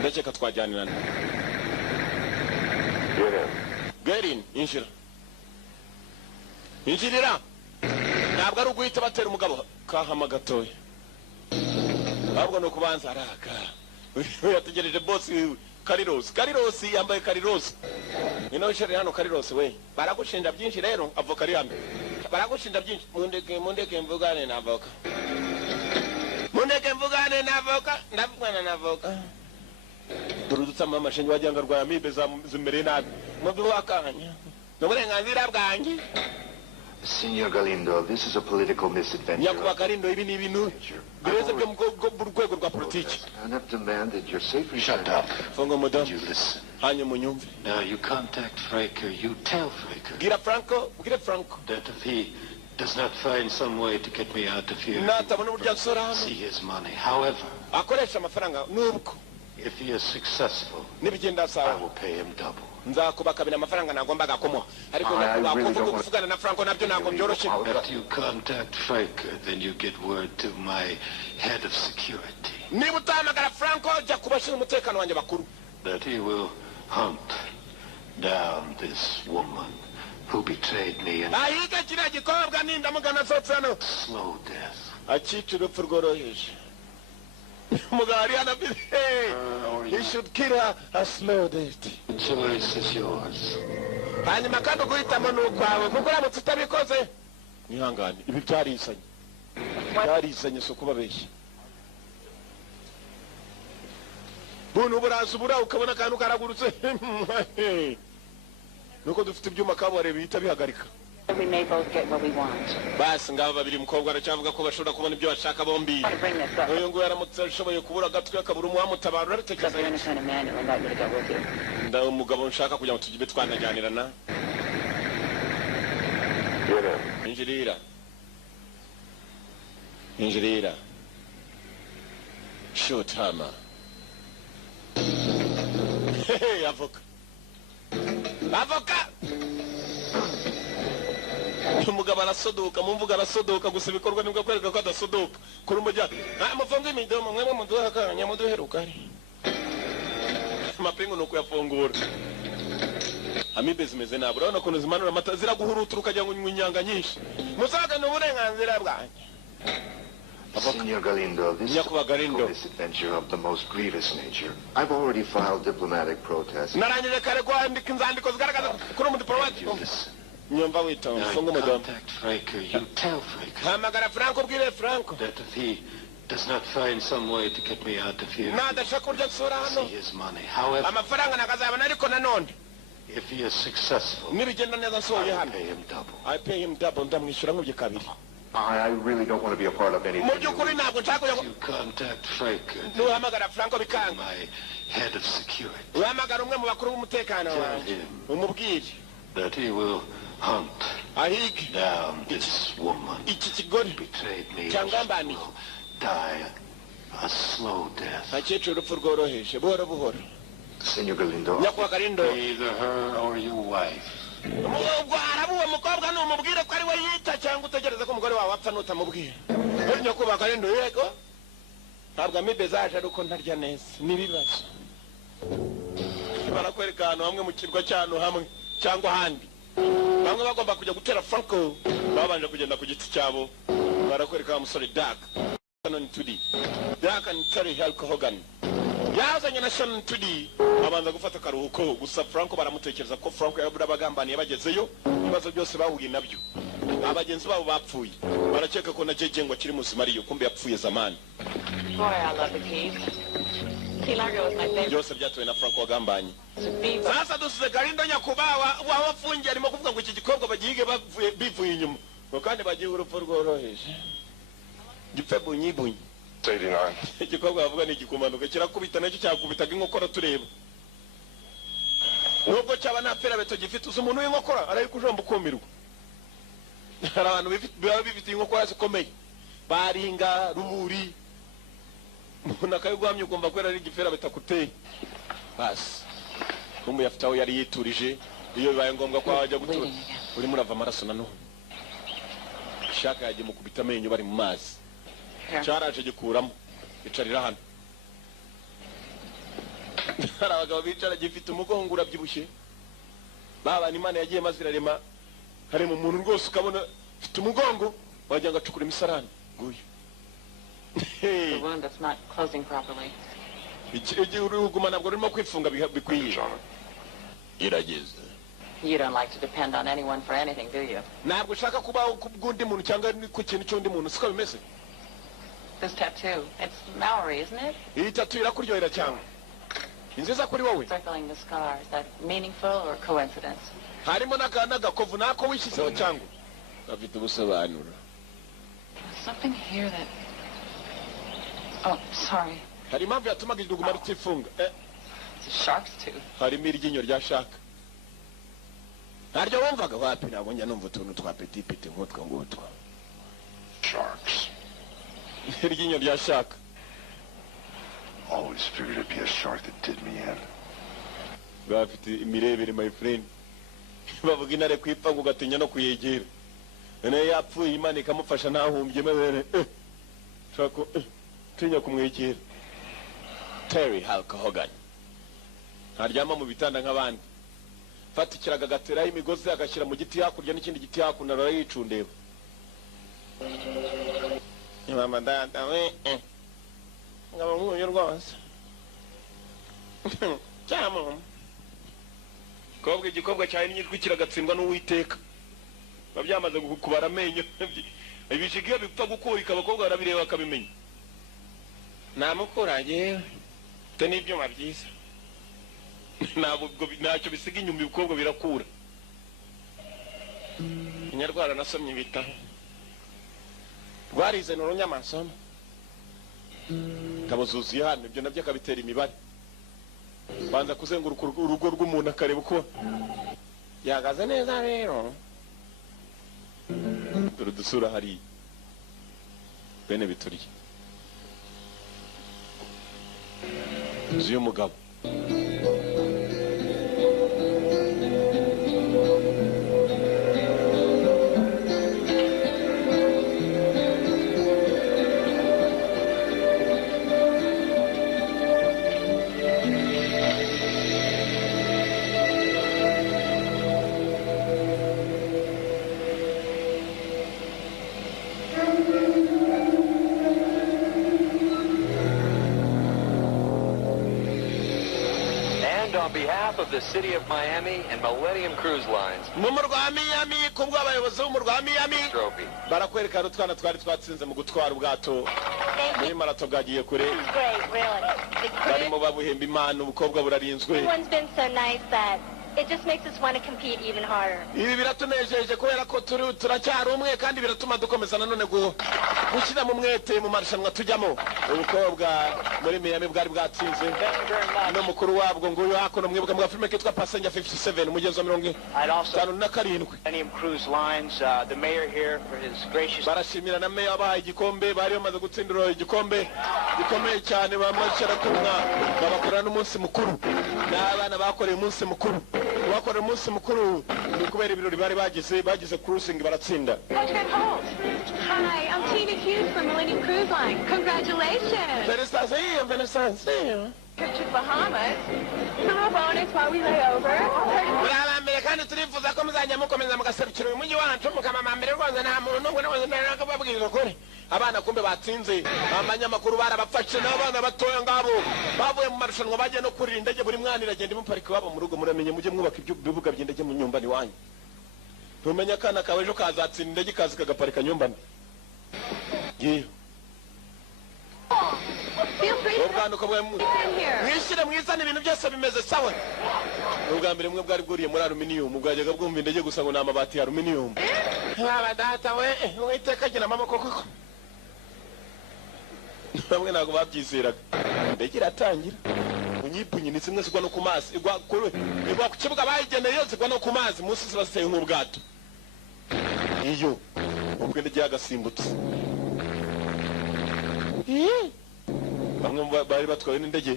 Ndakeka twajyanirana. Get in, injira. Injirira. Ntabwo ari uguhita batera umugabo kahama gatoya. Ahubwo ni ukubanza araka. Yategereje boss Karirosi yambaye Karirosi. Ino shere hano Karirosi we. Baragushinja byinshi rero avoka ari hano. Baragushinja byinshi. Mundeke mvugane na avoka. Ndavugana na avoka. Durudutsa mama shenye wajanga rwa amibe zimere nabi. Mubi wakanya. N'uburenganzira bwanjye. Signor Galindo, this is a political misadventure. Nyakuba Galindo ibi ni ibintu bireze byo mu rwego rwa politiki. And I've demanded your safety. Shut up. Fungo madam. You listen. Hanya munyumve. Now you contact Fraker. You tell Fraker Gira Franco. that if he does not find some way to get me out of here, Natabona uburyo nsora hano. see his money. However, Akoresha amafaranga nubwo if he is successful, nibigenda I sawa. will pay him double. Nzakubakabira amafaranga nagombaga kumuha. Ariko I really nakuvuga don't want- kuvugana na Franco nabyo ntabwo byoroshye. After you contact Fraker, then you get word to my head of security Niba utahamagara Franco jya kubashinzwe umutekano wanjye bakuru. that he will hunt down this woman who betrayed me and Ahiga kiriya gikobwa nindamugana asohotse hano. slow death. Acyica urupfu rworoheje. Umugabo hano he should kill her a slow death. The choice is yours. Hanyuma kandi uguhitamo ni ukwawe kuko uramutse utabikoze nihangane ibi byarizanye si ukubabeshya. Buntu buraza ubura ukabona akantu karagurutse nuko dufite ibyuma kabuhariwe bihita bihagarika. We may both get what we want. Basi ngabo babiri umukobwa aracyavuga ko bashobora kubona ibyo bashaka bombi. To bring this up, Uyu nguyu aramutse ashoboye kubura agatwe akabura umuhamutabara because urabitekereza you're the kind of man who would like me to go with you. nda umugabo nshaka kugira ngo tugibe twanajyanirana. Get in. Injirira shoot hammer. Hey, avoka umugabo arasodoka mumvuga arasodoka gusa ibikorwa nibwo kwereka ko adasodoka kuri umujya amafunga imidomo mwemwe muduha akanya muduheruka ari amapingu nuko yafungura amibe zimeze nabi urabona ko zimanura amata ziraguhurutura ukajya ngo inyanga nyinshi musaga n'uburenganzira bwanjye. Signor Galindo, this is a Galindo. misadventure of the most grievous nature. I've already filed diplomatic protests. narangije kare kwandika inzandiko zigaragaza kuri umudiplomate. You listen. Nyumva witonze Now funga you umudomo. contact Fraker. You tell Fraker Hamagara Franco ubwire Franco that if he does not find some way to get me out of here, nadashaka urya gusura hano see his money. However, amafaranga nakazabona ariko nanone if he is successful, nibigenda neza I nsohoye will hano pay him double. I pay him double ndamwishyura nk'ubye kabiri. I really don't want to be a part of anything. Mu by'ukuri ntabwo nshaka kugira ngo You contact Fraker, nuhamagara Franco bikanga my head of security, uhamagara umwe mu bakuru b'umutekano wanjye umubwire that he will hunt ahige down this woman iki kigore who betrayed me and cyangambaniye will die a slow death. akecuru urupfu rworoheje buhoro buhoro. Signor Galindo, Nyakuba Galindo Either her or your wife. ubwo haraba uwo mukobwa numubwire ko ari we yita cyangwa utegereze ko umugore wawe apfa nutamubwira. Nyakuba Galindo yego ntabwo amibe zaje ariko ntarya neza n'ibibazo barakwereka ahantu hamwe mu kirwa cy'ahantu hamwe cyangwa ahandi bamwe bagomba kujya gutera Franco babanje kugenda ku giti cyabo barakwereka umusore Dark Shannon Tudi Dark and Terry Hulk Hogan yazanye na Shannon Tudi abanza gufata akaruhuko gusa Franco baramutekereza ko Franco yabura abagambaniye bagezeyo ibibazo byose bahuye nabyo abagenzi babo bapfuye barakeka ko na JJ ngo akiri muzima ariyo kumbe yapfuye zamani. Boy, I love the keys. Key Largo is my favorite. byose byatuwe na Franco wagambanye. Beaver. Sasa dusize Galindo Nyakubawa wafungiye arimo kuvuga ngo iki gikobwa bagihige bivuye inyuma ngo kandi bagiye urupfu rworoheje gipfe bunyibunyi. 89. Igikobwa bavuga ni igikumanuka kirakubita nacyo cyakubitaga inkokora tureba nubwo cyaba nta perabeto gifite uzi umuntu w'inkokora arayikujomba ukumirwa. Hari abantu bifite inkokora zikomeye baringa ruburi umuntu akayigwamye ukumva ko ari igifera bitakuteye basi kumbe yafite aho yari yiturije iyo bibaye ngombwa ko ajya gutura uri murava amaraso nanone shaka yagiye mukubita amenyo bari mu mazi cyaraje gikuramo icarira hano. Hari abagabo bicara gifite umugongo urabyibushye babana Imana yagiye mazirarema hari mu muntu rwose ukabona ufite umugongo wagira ngo acukura imisarani nguyu. The wound that's not closing properly. igihe uruguma ntabwo rurimo kwifunga bikwiye. Irageze. You don't like to depend on anyone for anything, do you? Ntabwo ushaka kubaho kubw'undi muntu cyangwa ku kintu cy'undi muntu, siko bimeze? This tattoo, it's Maori, isn't it? Iyi tattoo irakuryohera cyane. Inziza kuri wowe. Circling the scar, is that meaningful or coincidence? Harimo n'agakovu nako wishyizeho cyangwa gafite ubusobanuro. Something here that... Oh, sorry. Hari impamvu yatumaga iruguma rutifunga. It's a shark's tooth. Harimo iryinyo rya shaka. Ntaryo wumvaga wapi? Ntabwo njya numva utuntu twa petipeti nk'utwo ngutwo. Sharks. Iryinyo rya shaka. Always figured it'd be a shark that did me in. Bafite imirebere, my friend. Bavuga intare kwipfa ngo ugatinya no kuyegera. None yapfuye Imana ikamufasha ntahumbye mebere. Shaka tinya kumwegera. Terry Hulk Hogan. Haryama mu bitanda nk'abandi. Fata ikiraga gateraho imigozi agashyira mu giti hakurya n'ikindi giti hakuno arayicundeba. Mama dada we. Ngabo nk'uyu rwose. Cyamo. Kobwa igikobwa cyawe n'igitwikira gatsindwa n'Uwiteka. Babyamaze kubara amenyo. Ibishigiye bipfa gukurika abakobwa barabireba bakabimenya. Namukuranye te n'ibyuma byiza. Ntabwo ntacyo bisiga inyuma ibikobwa birakura. Inyarwara nasomye ibitaho. Rwarize n'urunyamasomo. Kabuzuziye hano ibyo nabyo akabitera imibare. Banza kuzenguruka urugo rw'umuntu akareba uko yagaze neza rero. Dore dusura hari bene bituriye. Inzu y'umugabo. On behalf of the City of Miami and Millennium Cruise Lines, Mumurwa Miami kubwo abayobozi b'umurwa Miami trophy. Barakwereka rutwana twari twatsinze mu gutwara ubwato. Muri marato bwagiye kure. This is great, really. It's Barimo babuhemba imana ubukobwa burarinzwe. Everyone's been so nice that it just makes us want to compete even harder. Ibi biratunejeje kubera ko turacyari umwe kandi biratuma dukomeza nanone gushyira mu mwete mu marushanwa tujyamo. Ubukobwa muri Miami bwari bwatsinze. No mukuru wabwo nguyu hakono mwibuka mu filime kitwa Passenger 57 umugenzi wa 57. Millennium Cruise Lines, the mayor here for his gracious. Barashimira na mayor abahaye igikombe bari bamaze gutsindira igikombe gikomeye cyane bamashara kumwa babakorana n'umunsi mukuru n'abana bakoreye umunsi mukuru. Bakorera umunsi mukuru ni kubera ibirori bari bagize cruising baratsinda. Hi, I'm Tina Hughes from Millennium Cruise Line. Congratulations. Felicitations. Trip to Bahamas. Small bonus while we lay over. Murabambere kandi turifuza ko muzajya mukomeza mugaserukira uyu mujyi wacu mukamamambere rwose nta muntu n'umwe n'umwe n'akababwiriza kuri. Abana kumbe batsinze abanyamakuru barabafashe n'abana batoya ngabo bavuye mu marushanwa bagiye no kurira indege buri mwana iragenda imuparika wabo mu rugo muramenye mujye mwubaka ibibuga by'indege mu nyumbani wanyu. Tumenya kana kawe ejo kazatsinda indege kazi kagaparika nyumbani. Yewe. Feel free to Ubwana uko mwishyire mwizana ibintu byose bimeze sawa. Ubwa mbere mwe bwari bwuriye muri aluminium bwajyaga bwumva indege gusa ngo n'amabati ya aluminium. Baba data we Uwiteka agira amaboko koko. Bamwe ntabwo babyizeraga. Indege iratangira. Unyipunyi ni zimwe zigwa no ku mazi. Igwa ku kibuga bayigeneye yose igwa no ku mazi munsi zibaseye nk'ubwato. Iyo ubwo indege yagasimbutse. Bamwe bari batwaye n'indege.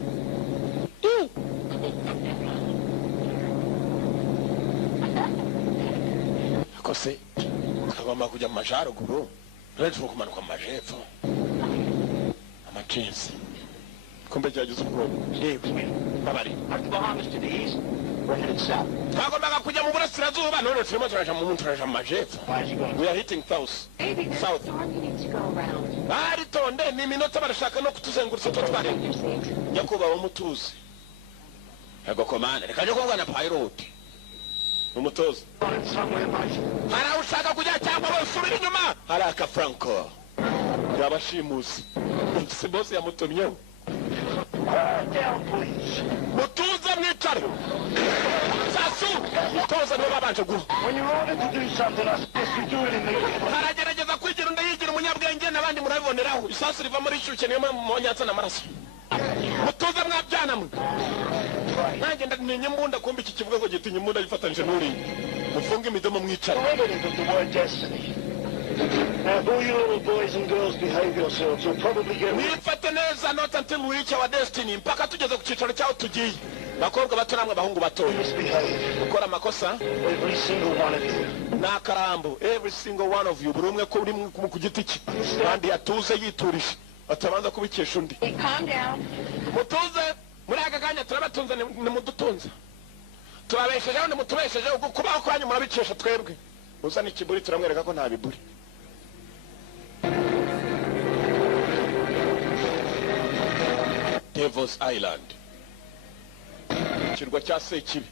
Kose kagomba kujya mu majaruguru rero kumanuka mu majepfo amachensi kumbe cyagize ubwoba yewe babari Aren't the Bahamas to the east? We're headed south. twagombaga kujya mu burasirazuba none turimo turaja mu majepfo. We are hitting south. South. Baritonde ni minota barashaka no kutuzengurutsa twatware. Nyakubaho mutuzi. Yego komanda reka nyo kuvugana pilot. Umutoza. Hara ushaka kujya cyangwa usubira inyuma. Haraka Franco. Yabashimusi. Sibosi yamutumyeho. Mutuze mwicare. Sasu. Mutoza niwe babanje guha. When you're ordered to do something, I suggest you do it in the... Haragerageza kwigira ndayigira umunyabwenge n'abandi murabiboneraho. Isasu riva muri shuke niyo mwonyatsa n'amaraso. Mutuze mwabyana mwe. Nanjye ndamenye imbunda kumbi iki kivuga ngo gitinya imbunda yifatanije n'uri. Mufunge imidomo mwicare. Now, if all you little boys and girls behave yourselves, you'll probably get... Mwifate neza not until we reach our destiny. Mpaka tugeze ku cyicaro cyaho tugiye. Bakobwa bato namwe bahungu bato. Ukora amakosa. Every single one of you. Nakarambo. Every single one of you. Buri umwe ko uri ku giti cye. Kandi yatuze yiturije. Atabanza kubikesha undi. Calm down. Mutuze. Muri aka kanya turabatunze ni mudutunze. Turabeshejeho ni mutubeshejeho kubaho kwanyu murabikesha twebwe. Uzana ikiburi turamwereka ko nta biburi. Devil's Island. Kirwa cya Sekibi.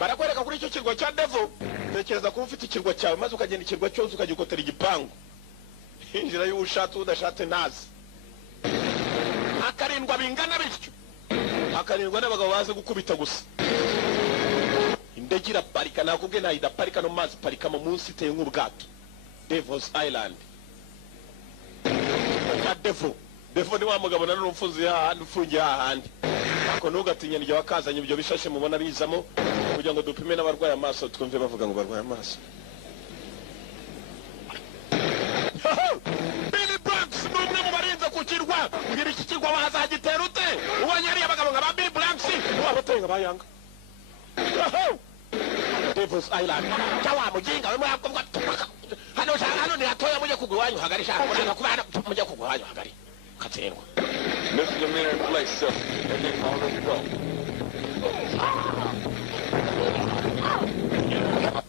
Barakwereka kuri icyo kirwa cya Devil. Tekereza ko ufite ikirwa cyawe maze ukagenda ikirwa cyose ukagikotera igipangu. Injira y'ubushatse udashate nazi. Akarindwa bingana bityo. Akarindwa n'abagabo baze gukubita gusa. Indege iraparika nakubwe nayo idaparika no mazi parika mu munsi iteye nk'ubwato. Devil's Island. Ya Devil. Devil ni wa mugabo na n'umfuzi hahandi ufungiye hahandi. Ako ntugatinya niryo wakazanye ibyo bishashe mubona bizamo kugira ngo dupime n'abarwaye amaso twumve bavuga ngo barwaye amaso. Billy Blanks n'umwe mu barinze ku kirwa. Ngira iki kirwa wazagitera ute? Ubonye ari abagabo nka ba Billy Blanks wabateye nka bayanga. Devil's Island. Chawa mujinga we mwakubwa. Hano ni atoya muje kugwanyu hagari shaka kuranga kubana muje kugwanyu hagari. Katsengwa. Misdemeanor in place, sir. And then already go.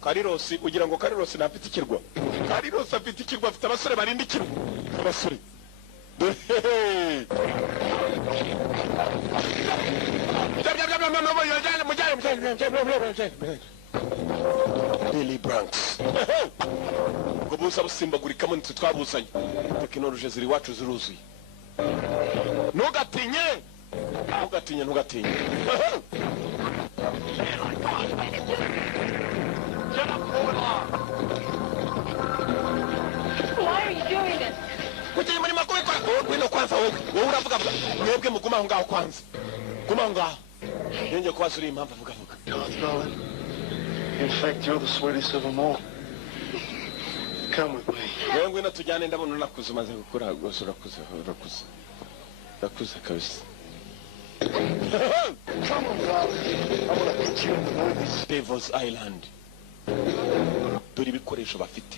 Karirosi ugira ngo Karirosi nafite ikirwa. Karirosi afite ikirwa afite abasore barinda ikirwa. Abasore. Billy Blanks. Ngo busa busimbagurika mu nitwe twabuzanye. Tekinoloji ziri wacu ziruzuye. Ntugatinye. Ntugatinye. Why are you doing this? Kuki muri makuru kwa wino kwanza wowe uravuga mwebwe muguma aho ngaho kwanza. Guma aho ngaho. Nenge kwasura impamvu avuga. In fact, you're the sweetest of them all. Come with me. Wewe ngwino tujyane ndabona nakuze maze gukura gose urakuze. Nakuze kabisa. Come on, darling. I want to put you in the movies. Devil's Island. Dore ibikoresho bafite.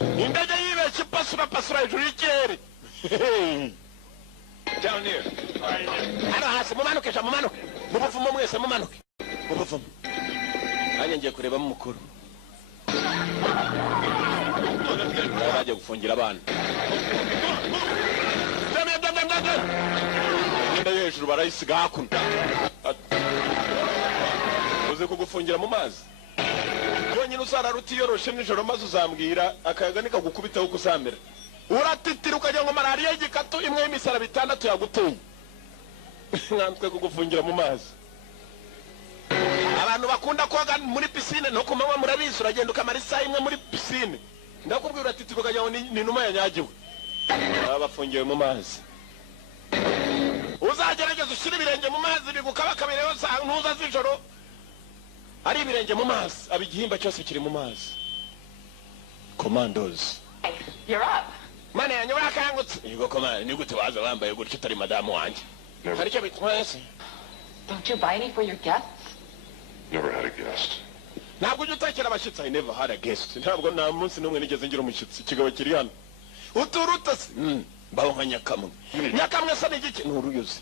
Indege yibeshye pasura hejuru y'ikirere. Down here. Hano hasi mumanuke mubuvumo mwese mumanuke mubuvumo anye ngiye kureba mu mukuru baje gufungira abana ndende hejuru barayisiga hakuno uze kugufungira mu mazi yonyine usara rutiyoroshe nijoro maze uzambwira akayaga nikagukubitaho kuzamera uratitira ukajya ngo malaria y'igikatu imwe y'imisara bitandatu yaguteye nkanswe kugufungira mu mazi abantu bakunda koga muri piscine no kumanywa murabizi uragenda ukamara isaha imwe muri piscine ndakubwira uratitira ukajya ngo ni numa yanyagiwe abafungiwe mu mazi uzagerageza ushyira ibirenge mu mazi bigukabakabireho ntuza z'ijoro ari ibirenge mu mazi abigihimba cyose kiri mu mazi. Commandos. You're up. Mane yanyu urakangutse. Yego komanda ni gute waza wambaye gutyo utari madamu wanjye. Hari icyo bitwaye se? Don't you buy any for your guests? Never had a guest. Ntabwo ujya utakira abashyitsi. I never had a guest. Ntabwo nta munsi n'umwe nigeze ngira umushyitsi. Ikigabo kiri hano. Uturuta se? Mbaho nka Nyakamwe. Nyakamwe se ni igiki? Ni uruyuzi.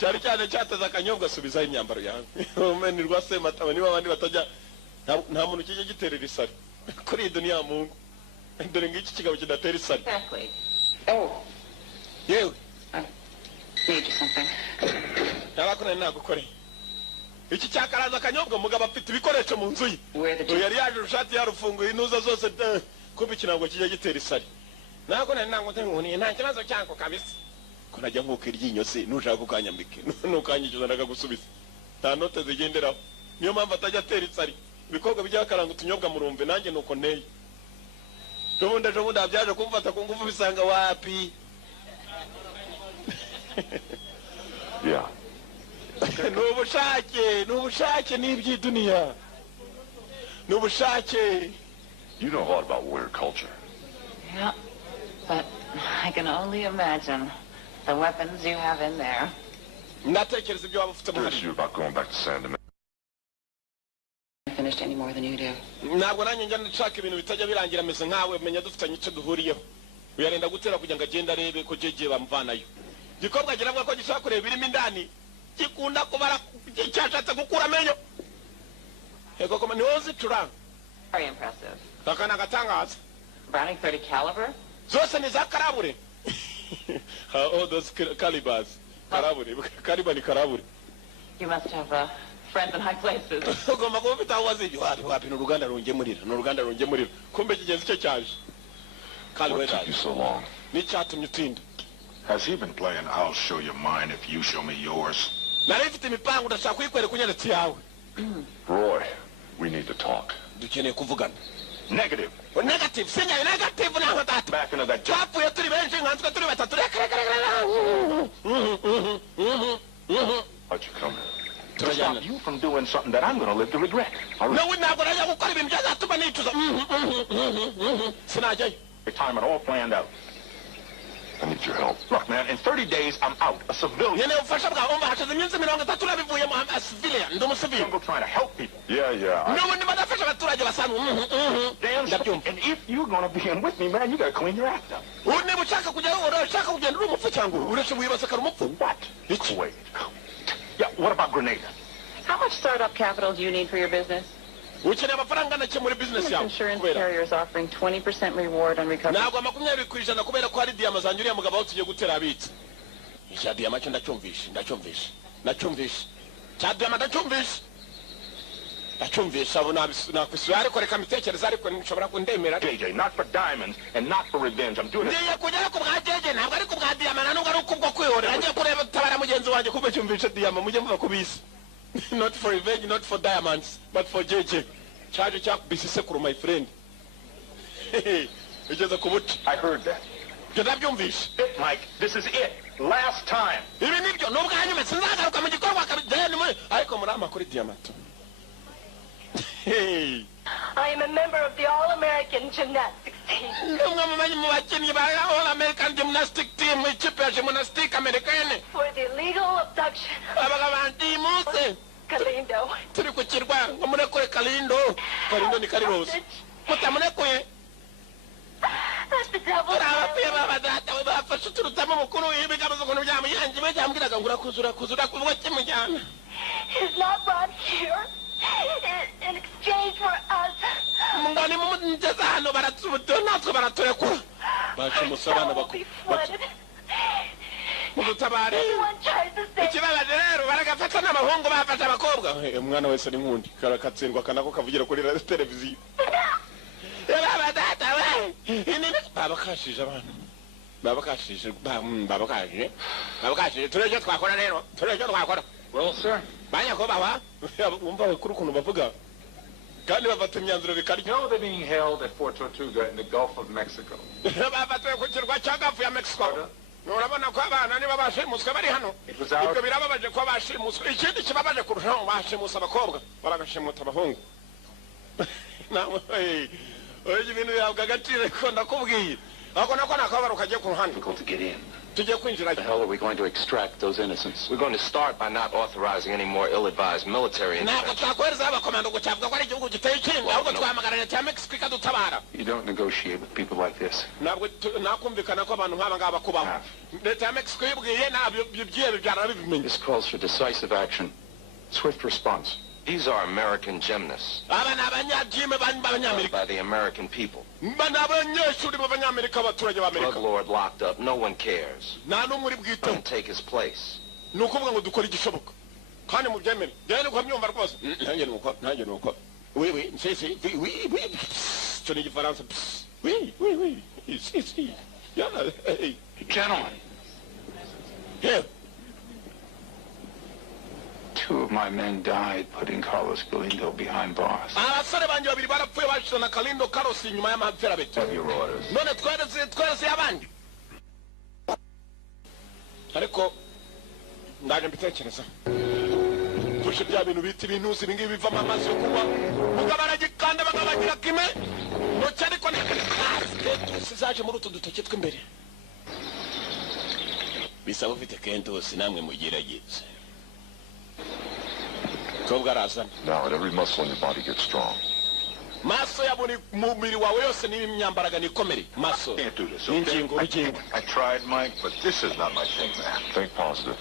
cyari cyane cyateza akanyobwa asubizaho imyambaro yawe umenirwa se mataba niba abandi batajya nta muntu kijya giterera isari kuri iyi duniya Mungu dore ngiki kigabo kidatera isari yewe ntabakora nagukoreye iki cyakaraza akanyobwa mugabo afite ibikoresho mu nzu ye yari yaje urushati yarufunguye inuza zose kumbe ikinango kijya gitera isari nako nango nkuniye nta kibazo cyako kabisa ko najya nkuko iryinyo se nushaka kukanyambike nukanyicuza ndakagusubiza nta note zigenderaho niyo mpamvu atajya atera isari ibikorwa by'akaranga utunyobwa murumve nanjye nuko nteye ejo bundi byaje kumfata ku ngufu bisanga wapi Yeah. Nubushake n'iby'iduniya. Nubushake. You know a lot about weird culture. Yeah, but I can only imagine the weapons you have in there. Natekereza ibyo waba ufite Curious you about going back to San Domingo. I finished any more than you do. Ntabwo nanjye njya nshaka ibintu bitajya birangira meze nkawe menya dufitanye icyo duhuriyeho. Uyarenda gutera kugira ngo agende arebe ko jeje bamvanayo. Gikorwa giramwa ko gishaka kureba birimo indani. Gikunda kubara cyashatse gukura amenyo. Ego koma niwozi turanga. Very impressive. Takana gatangaza. Browning 30 caliber? Zose ni za karabure. All those calibers. Karabure. Kaliba ni karabure. You must have friends in high places. Ugomba kuba ufite aho wazi wapi n'uruganda rungemurira. Kumbe kigenzi cyo cyaje. What took you so long? Ni cyatumye utinda. Has he been playing I'll show you mine if you show me yours? Nari mfite imipango ndashaka kuyikwera kunyeretse yawe. Roy, we need to talk. Dukeneye kuvugana. Negative. Negative. Sinya negative naho data. Back into that job. Twapuye turi benshi nkanswe turi batatu. How'd you come here? To stop you from doing something that I'm going to live to regret. No, we're not going to gukora ibintu byazatuma nicuza. Sinajyayo. Retirement all planned out. I need your help. Look, man, in 30 days, I'm out. A civilian. Yene ufasha bwa umba hashize iminsi 30 nabivuyemo a civilian. Ndi umusivili. I'm trying to help people. Yeah. No, ndi badafasha abaturage basanu. Damn. And if you're going to be in with me, man, you got to clean your act up. Uni bushaka kujya urashaka kugenda uri umupfu cyangwa urashe wibasaka umupfu. What? Wait. Yeah, what about Grenada? How much startup capital do you need for your business? Ukeneye amafaranga nake muri business yawe. Insurance carriers offering 20% reward on recovery. Ntabwo 20% kubera ko ari diyama zanjye uriya mugabo aho tugiye gutera abitse. Icya diyama cyo ndacyumvisha. Cya diyama ndacyumvisha abo nakwisura ariko reka mitekereza ariko nshobora kundemera. JJ, not for diamonds and not for revenge. I'm doing it. Ndiye kujya ku bwa JJ ntabwo ari ku bwa diyama na nubwo ari kubwo kwihorera. Ngiye kureba tabara mugenzi wanjye kumbe cyumvisha diyama mujye muva kubisi. Not for revenge, not for diamonds, but for JJ. Charge chak bisisekuru, my friend. I heard that. It, Mike. This is it. Last time. I am a member of the All-American Gymnastics team. All-American Gymnastics team, For the illegal abduction of Kalindo. That's the devil. He's not brought here in exchange for us. Will be flooded. Anyone tries to save umwana wese ni nkundi karakatsindwa kanako kavugira kuri televiziyo babakashije abantu babakashije tureke twakora rero Well, sir. banya ko bawa umva kuri ukuntu bavuga kandi bafata imyanzuro bikaryo. You know they're being held at Fort Tortuga in the Gulf of Mexico. Bafatiwe ku kirwa cya Gulf ya Mexico. Urabona ko abana niba bashimuswe bari hano. Ibyo birababaje ko bashimuswe. Ikindi kibabaje kurushaho bashimusa abakobwa baragashimuta abahungu. Nawe oye ibintu bihabwa agaciro ko ndakubwiye. Ako nako nakabaruka agiye ku ruhande. Difficult to get in. tugiye kwinjira. The hell are we going to extract those innocents? We're going to start by not authorizing any more ill-advised military ntabwo intervention. twakohereza abakomando ngo cyavuga ko ari igihugu giteye ikindi ahubwo twahamagarira leta ya mexico ikadutabara. You don't negotiate with people like this. ntabwo nakumvikana ko abantu nk'aba ngaba kubaho. leta ya mexico yibwiye ntabyo by'iyo bibyara bibimenye. This calls for decisive action, swift response. These are American gymnasts. aba ni abanyajime b'abanyamerika. By the American people. ba ni abanyeshuri b'abanyamerika abaturage Drug b'amerika. lord locked up. No one cares. nta n'umwe uri bwiteho. Don't take his place. ni ukuvuga ngo dukora igishoboka kandi mubyemere njyewe niko myumva rwose. nanjye ni uko oui nsisi oui icyo ni igifaransa oui si Gentlemen, yeah. two of my men died putting Carlos Galindo behind bars. abasore banjye babiri barapfuye bashize na Kalindo Carlos inyuma y'amaferabeto. Your orders. none twereze abandi ariko ndaje mbitekereza tushe bya bintu bita ibintuzi ibi ngibi bivamo amazi yo kunywa mugabana gikanda bagabagira kime ntoki ariko kentusi zaje muri utu dutoki tw'imbere bisaba ufite kentusi namwe mugerageze kobwa arazana. Now, let every muscle in your body get strong. maso ya buri mubiri wawe yose n'imyambaraga nikomere maso Can't do this, n'ingingo okay? I tried, Mike, but this is not my thing, man. Think positive.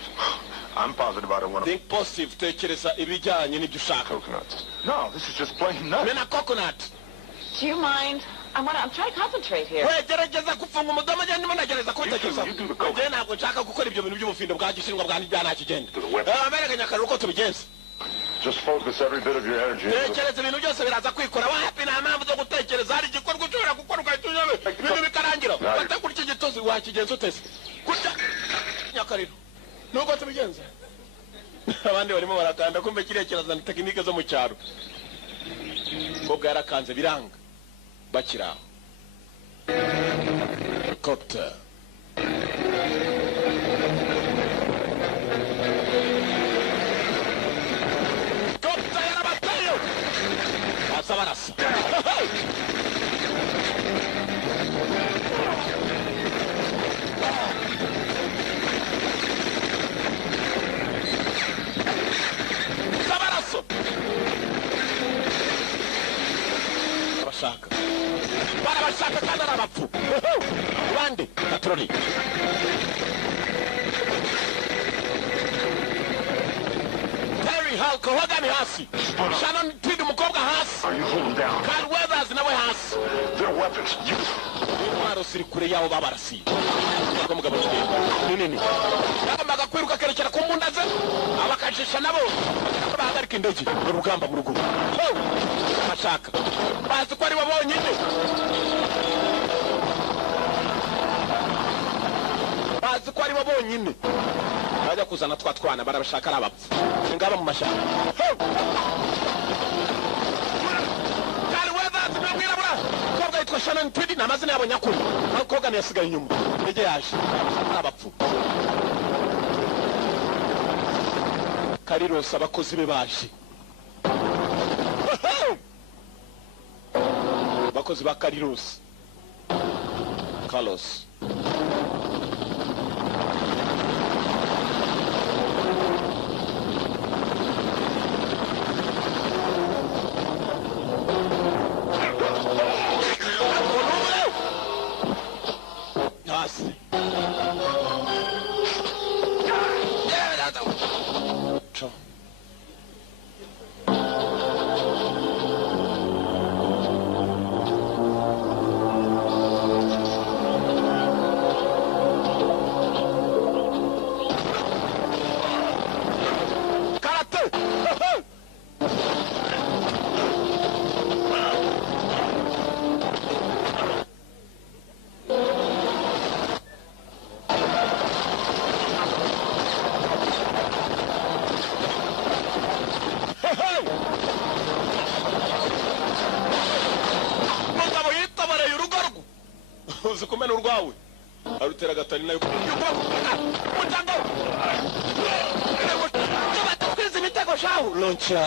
I'm positive I don't want to... think positive tekereza ibijyanye n'ibyo ushaka. Coconuts. No, this is just plain nuts. mena coconut. Do you mind? I'm trying to concentrate here. we gerageza kufunga umudomo njye ndimo nagereza kubitekereza. njye ntabwo nshaka gukora ibyo bintu by'ubufindo bwa gishinwa bwa nta kigenda. abereka akaruru ko tubigenza. Just focus every bit of your energy. tekereza ibintu byose biraza kwikora wapi nta mpamvu zo gutekereza hari igikorwa ushobora gukora ugahita unyame ibintu bikarangira ufata kurya igitozi wakigenza utese kurya nyakariro nuko tubigenza. abandi barimo barakanda kumbe kiriya kirazana tekinike zo mu cyaro. kobwa yarakanze biranga bakiri aho. helicopter yarabateyo basa barasa. sabaraso barabashaka kandi ari abapfu bande patroli. Terry Hulk uhagami hasi. Shannon Tweed umukobwa hasi. Are you holding down? Carl Weathers nawe hasi. Their weapons. intwaro ziri kure yabo babarasiye. mugabo nini yagombaga kwiruka kerekera ku mbunda ze abakajisha nabo bahagarika indege urugamba mu rugo. bashaka bazi ko ari bo bonyine bazi ko ari bo bonyine bajya kuzana twana barabashaka ari abapfu ngaba mu mashyamba. Carl Weathers n'umwirabura kobwa yitwa Shannon Tweed n'amazina yabo nyakuri aho koga yasigaye inyuma indege yaje abapfu. Karirosa abakozi be baje bakozi ba Karirosa Carlos uzi kumena urwawe arutera gatani nayo mutango tubatwiza imitego shahu loncha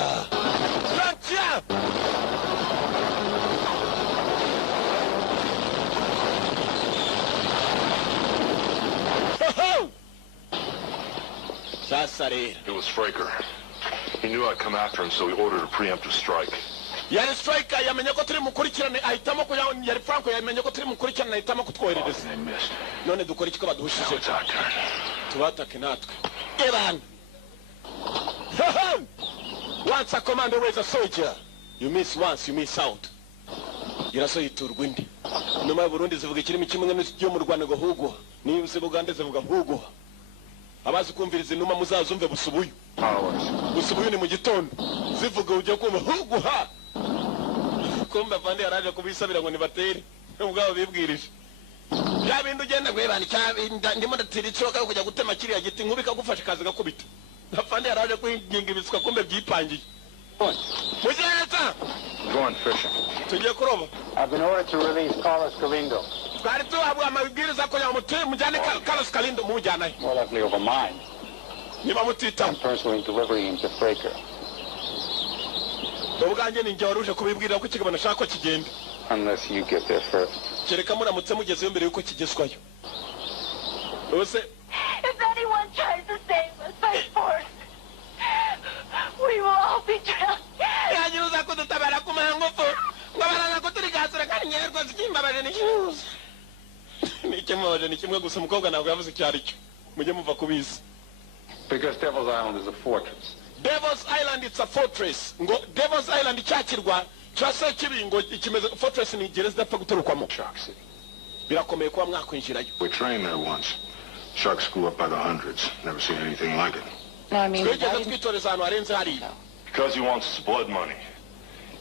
It was Fraker. He knew I'd come after him, so he ordered a preemptive strike. Yari striker yamenye ko turi mukurikirane ahitamo ko yari Franco yamenye ko turi mukurikirane ahitamo kutwoherereza. None dukora iki ko baduhushije? Tubatake natwe. Iran. Once a commander was a soldier, you miss once, you miss out. Yiraso yiturwa indi. Numa Burundi zivuga ikirimi kimwe n'icyo mu Rwanda ngo hugo. Niba se Buganda zivuga hugo. Abazi kumviriza inuma muzazumve busubuyu. Busubuyu ni mu gitondo. Zivuga ujye kumva hugo ha. Kumba Fande yaraje kubisabira ngo nibatere. Ubwabo bibwirije. Ya bintu ugenda gwebana cyabinda ndimo ndatira icoka kujya gutema kiriya giti nkubika gufasha kazi gakubita. Fande yaraje kwinginga ibiswa kumbe byipangiye. Mujyeta. Going fishing. Tugiye kuroba. I've been ordered to release Carlos Galindo. Twari tuhabwa amabwiriza ko yamutuye mujyane Carlos Galindo mujyana. More likely over mine. Niba mutita. I'm personally delivering him to Fraker. Ubwanjye ninjye waruje kubibwira ko ikigabana shaka kigenda. Unless you get there first. Kereka muramutse mugezeyo mbere yuko kigezwayo. Ose. If anyone tries to save us by force, we will all be drowned. Yagiruza kudutabara ku mangufu. Ngabaranga ko turi gasura kandi nyerwa zikimbabaje n'ishuza. Ni kimwe gusa umukobwa ntabwo yavuze icyo ari cyo. Mujye muva kubizi. Because Devil's Island is a fortress. Devil's Island it's a fortress. Ngo Devil's Island cyakirwa cyase kibingo ikimeze fortress ni gereza dapfa guturukwamo. Shark City. Birakomeye kuba mwakwinjirayo. We trained there once. Sharks grew up by the hundreds. Never seen anything like it. No, I mean, Twigeze twitoreza ahantu harenze hariya. Because he wants his blood money.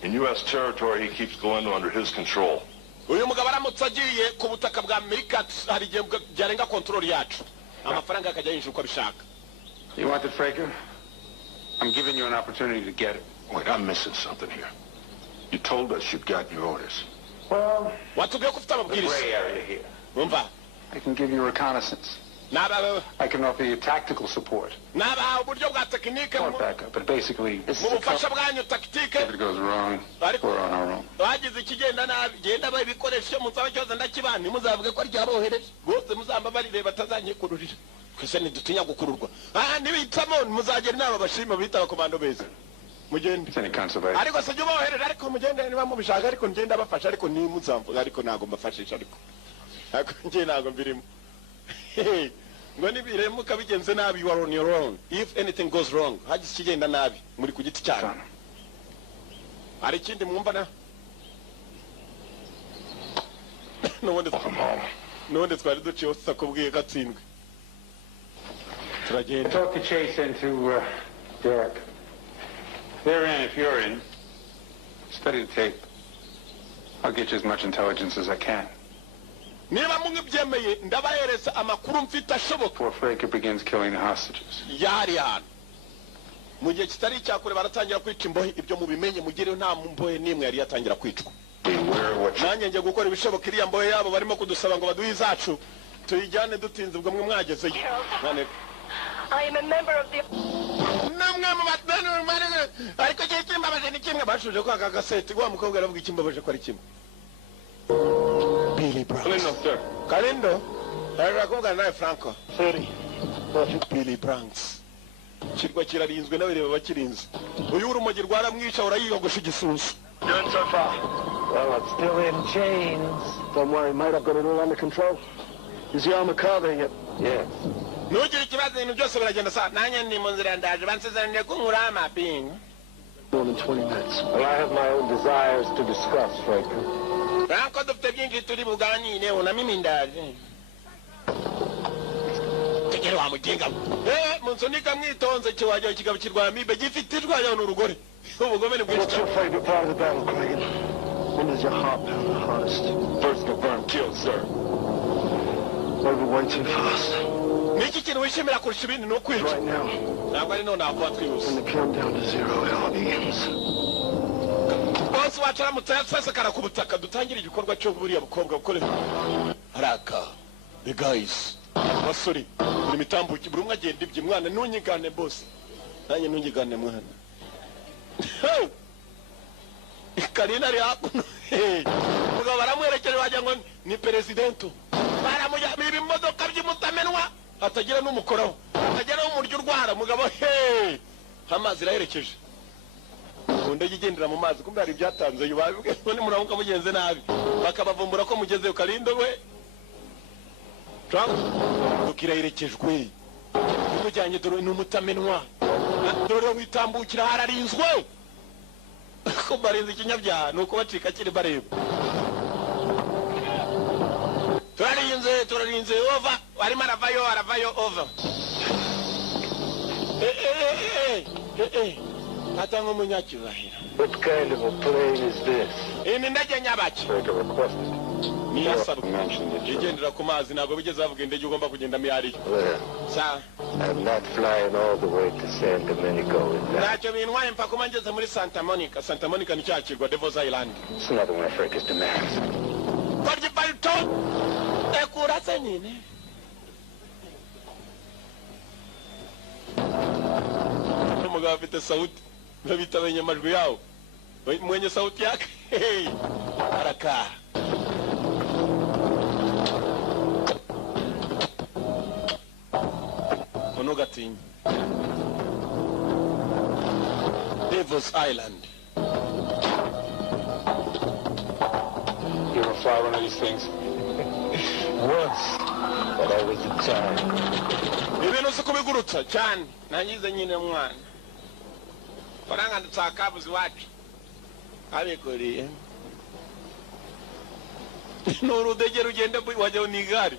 In U.S. territory, he keeps Galindo under his control. Uyu mugabo aramutse agiye ku butaka bwa Amerika hari igihe byarenga control yacu. Amafaranga akajya yinjira uko abishaka. You wanted Fraker? I'm giving you an opportunity to get it. Wait, I'm missing something here. You told us you'd gotten your orders. Well, Watubwiye ko ufite the amabwiriza. gray area here. Umva. I can give you reconnaissance. I can offer you tactical support. Uburyo bwa tekinike Or backup, but basically, mu bufasha bwanyu tactique. if it goes wrong, we're on our own. Bagize ikigenda nabi genda babikoresha musaba cyose ndakibana muzavuge ko ryabohereje rwose muzamba barire batazanyikururira kwese ntidutinya gukururwa nibitsamo muzagera inama bashima bita abakomando beza mugende ariko se jya bohereje ariko mugende niba mubishaka ariko ngenda bafasha ariko ni muzamvuga ariko nago mbafashisha ariko ngiye nago mbirimo ngo nibiremuka bigenze nabi you are on your own. If anything goes wrong hagize ikigenda nabi muri ku giti cyane ari ikindi mwumva na nubundi twari duciye usa kubwiye gatsindwe turagenda. Talk the chase into Derek. They're in if you're in. Study the tape. I'll get you as much intelligence as I can. Niba mungibyemeye ndabahereza amakuru mfite ashoboka. Before Fraker begins killing the hostages. Yari hano mu gihe kitari cyakure baratangira kwica imbohe ibyo mubimenye mugire nta mbohe nimwe yari yatangira kwicwa. Nanjye ngiye gukora ibishoboka iriya mbohe yabo barimo kudusaba ngo baduhe izacu tuyijyane dutinze ubwo mwe mwagezeyo. I am a member of the... namwe mu batanu ariko cyo kimbabaje ni kimwe bashuje ko aka gaseti wa mukobwa aravuga ikimbabaje ko ari kimwe. Billy Browns. Galindo, sir. Galindo? Arakubwira nawe Franco. 30. Billy Browns. Kirwa kirarinzwe n'abareba bakirinze. Uyu urumogi rwaramwica urayiyogosha igisusu. Doing so far? Well, it's still in chains. Don't worry, mate, I've got it all under control. Is the armor car there yet? Yes. Nugire ikibazo ibintu byose biragenda sa nanjye ndi mu nzira ndaje bansezeraniye ko nkura amapinga. More than 20 minutes. Well, I have my own desires to discuss, Fraker. Franco dufite byinshi turi buganire na mimi ndaje. Tegera wa mugenga. Munsunika mwitonze kiwajya kigabo kirwa mibe gifite irwayo n'urugore. Ubugome ni bwinshi. What's your favorite part of the battle, Craig? When does your heart pound the hardest? First confirmed kill, sir. Over way too fast. Niki kintu wishimira kurusha ibindi no kwica. Right now. Ntabwo ari none avuga twiyuse. When the countdown to zero begins. Bose wacaramutse yasese kara ku butaka dutangira igikorwa cyo buriya bukobwa bukorera. Haraka. The guys. Basuri. Buri mitambuki buri umwe agenda ibye mwana nunyigane boss. Nanjye nunyigane mwana. Karina ari hakuno. Mugabo baramwerekera wagira ngo ni presidento. Baramuja ibimodoka by'umutamenwa atagira n'umukoraho. Atagira n'umuryo urwara. gatwara mugabo he amazi iraherekeje mu ndege igendera mu mazi kumbe hari ibyatanze yubabwe none muramuka mugenze nabi bakabavumbura ko mugezeyo Kalindo we Trump tukiraherekejwe mujyanye dore n'umutamenwa dore witambukira hararinzwe ko barinze ikinyabyaha nuko bacika kiri bareba turarinze over arimo aravayo over atanga umunyakibahira. What kind of a plane is this? Ini ndege nyabaki Like a requested. ni yasabwe igendera ku mazi ntabwo bigeze bavuga indege ugomba kugenda miyari Well, sa I'm not flying all the way to San Domenico with that. ntacyo bintwaye mpaka kuba ngeze muri Santa Monica ni cya kirwa Devil's Island. It's another one of Franker's demands. Korya palto ekurase nyine umugabo afite sauti babita abanyamajwi yawo mwenye sauti yake arakaa Onogatinya Devil's Island. You ever fly one of these things? Once, but I was a child. Ibintu si kubigurutsa cyane nangize nyine mwana faranga ndutakabuzi wacu abikoreye n'urudege rugenda wajyaho n'igare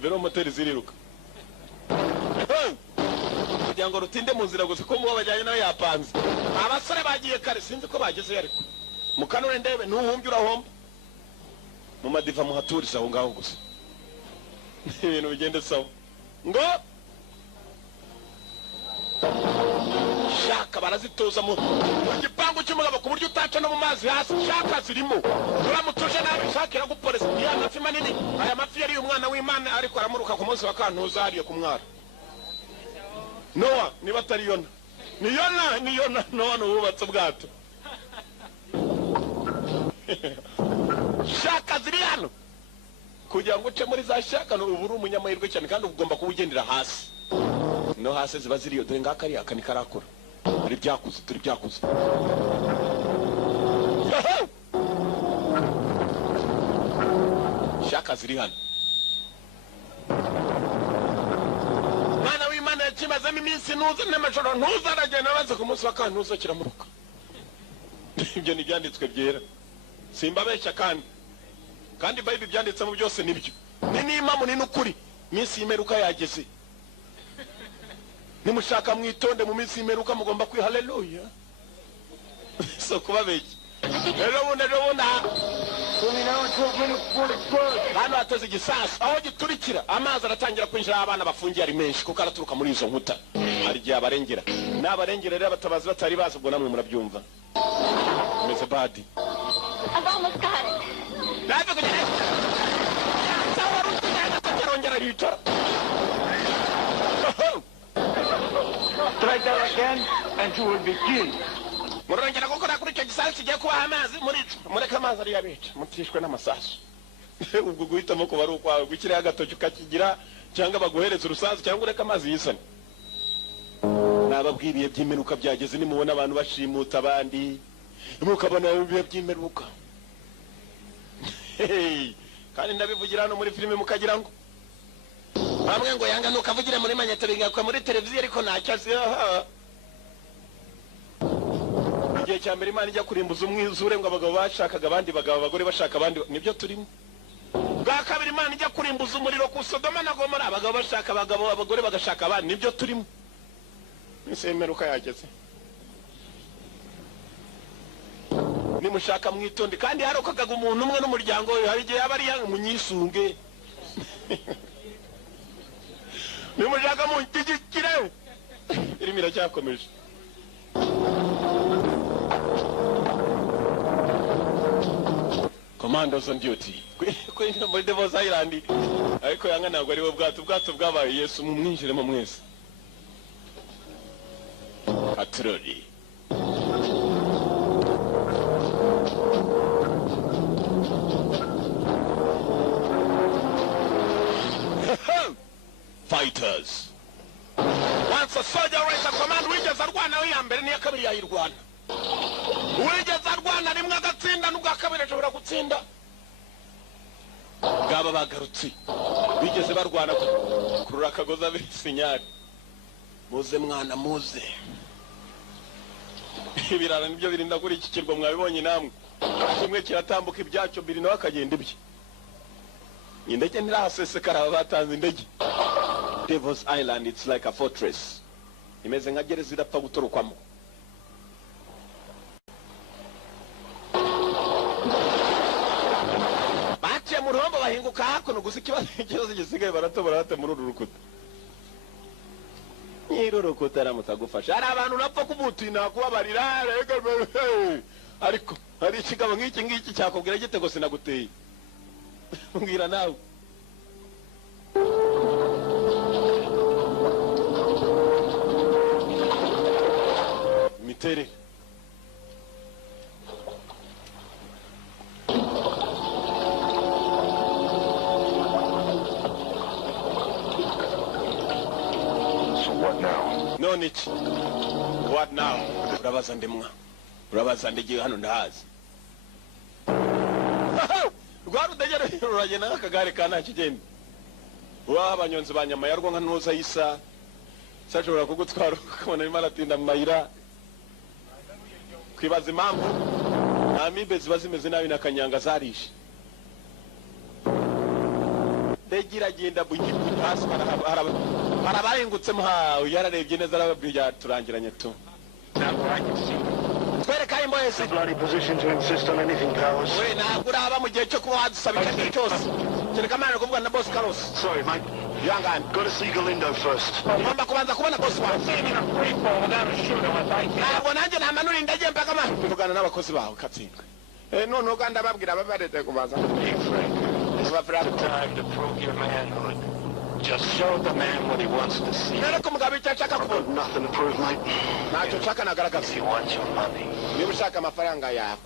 velomoteri ziriruka kugira ngo rutinde mu nzira gusa ko mubo bajyanye nawe yapanze abasore bagiye kare sinzi ko bagezeyo ariko mukanure ndebe n'uhumbye urahomba mu madiva muhaturiza aho ngaho gusa ibintu bigende sawa ngo shaka barazitoza mu gipangu cy'umugabo ku buryo utaca no mu mazi hasi shaka zirimo uramutuje nabi shakira gupolisi ya mafi manini aya mafi yari umwana w'Imana ariko aramuruka ku munsi wa kantuza hariye ku mwara Noah niba atari Yona ni Yona Noah nubatse ubwato shaka ziri hano kugira ngo uce muri za shaka no uburu umunyamahirwe cyane kandi ugomba kubugendera hasi no hasi ziba ziriyo dore ngaka ari akani karakora ari byakuze turi byakuze shaka ziri hano mwana w'Imana yakimazemo iminsi ntuza n'amajoro ntuza aragenda baze ku munsi wa kantuza kiramuruka ibyo ni byanditswe byera simbabeshya kandi Bible byanditsemo byose nibyo ni n'impamo ni n'ukuri minsi y'imeruka yageze nimushaka mwitonde mu minsi y'imeruka mugomba kwi haleluya so kubabeshya rero bunda hano hateze igisasu aho giturikira amazi aratangira kwinjira abana bafungiye ari menshi kuko araturuka muri izo nkuta hari igihe abarengera n'abarengera rero abatabazi batari bazi ubwo namwe murabyumva meze badi I've almost got it. Naje kugera sawa rutina takarongera ritora Try that again and you will be killed. murongera gukora kuri icyo gisasu kigiye kuba amazi mureka amazi ari yabica mutishwe n'amasasu ubwo guhitamo kuba ari ukwawe gukira agatoki ukakigira cyangwa baguhereza urusasu cyangwa ureka amazi yisane nababwiriye by'imeruka byageze nimubona abantu bashimuta abandi mukabona ibihe by'imeruka kandi ndabivugira hano muri filime mukagira ngo bamwe ngo yanga nukavugire muri manyeta bigakwa muri televiziyo ariko ntacyo azi igihe cya mbere Imana ijya kurimbuza umwizure ngo abagabo bashakaga abandi bagabo abagore bashaka abandi nibyo turimo bwa kabiri Imana ijya kurimbuza umuriro ku Sodoma na Gomora abagabo bashaka abagabo abagore bagashaka abandi nibyo turimo nisemeruka yageze nimushaka mwitonde kandi harokokaga umuntu umwe n'umuryango we hari igihe yaba ari munyisunge nimushaka muntigikire irimo iracyakomeje Commandos on duty kuri muri Devil's Island ariko yanga ntabwo ari we ubwato bwabaye Yesu mumwinjiremo mwese Patroli Fighters. Once That's a soldier race of command. Wigeze arwana wiyambere niya kabiri yayirwana. Wigeze arwana rimwe agatsinda n'ubwa kabiri ashobora gutsinda. Ngaba bagarutse. Wigeze barwana kurura kagoza bisinyari. Muze mwana muze. Ibirara nibyo birinda kuri iki kirwa mwabibonye namwe. Kimwe kiratambuka ibyacyo biri nawe akagenda ibye. Indege ntirahasesekara batanze indege. Devil's Island, it's like a fortress. Imeze nka gereza idapfa gutorokwamo. Baciye mu ruhombo bahinguka hakuno gusa ikibazo gisigaye baratobora bate muri uru rukuta. Nyiri rukuta aramutagufasha. Hari abantu napfa kubutuye nakubabarira ariko hari ikigabo nk'iki cyakubwira gitego sinaguteye. Mbwira nawe. Mitere. So what now? No nichi. What now? Urabaza ndemwa. Urabaza ndigiye hano ndahazi. Rwarudegere ruragena akagare kana kigenda. Wa abanyonzi banyama yarwo nka ntuza yisa. Sashobora kugutwara ukabona imana atinda mayira. Kwibaza impamvu amibe ziba zimeze nabi nakanyanga zarishe. Degira genda bugibu hasi harabarengutse mha yararebye neza arababwira turangiranye tu. Twereka imbo yese. Bloody position to insist on anything, Powers. We ntabwo uraba mu gihe cyo kuba wadusabika igihe cyose. Kereka amana kuvuga na boss Carlos. Sorry, mate. Yanga. Got to see Galindo first. Ngomba kubanza kubona boss wawe. Ntabwo nanjye namanura indege mpaka ma. Tuvugana n'abakozi bawe katsindwe. None uganda babwira babarete kubaza. Hey, Frank. This is the time to prove your manhood. Just show the man what he wants to see. Nereko mugabe cyachaka I've kubona. got nothing to prove, mate. Ntacyo nshaka nagaragaza. You want your money. Niba ushaka amafaranga yawe.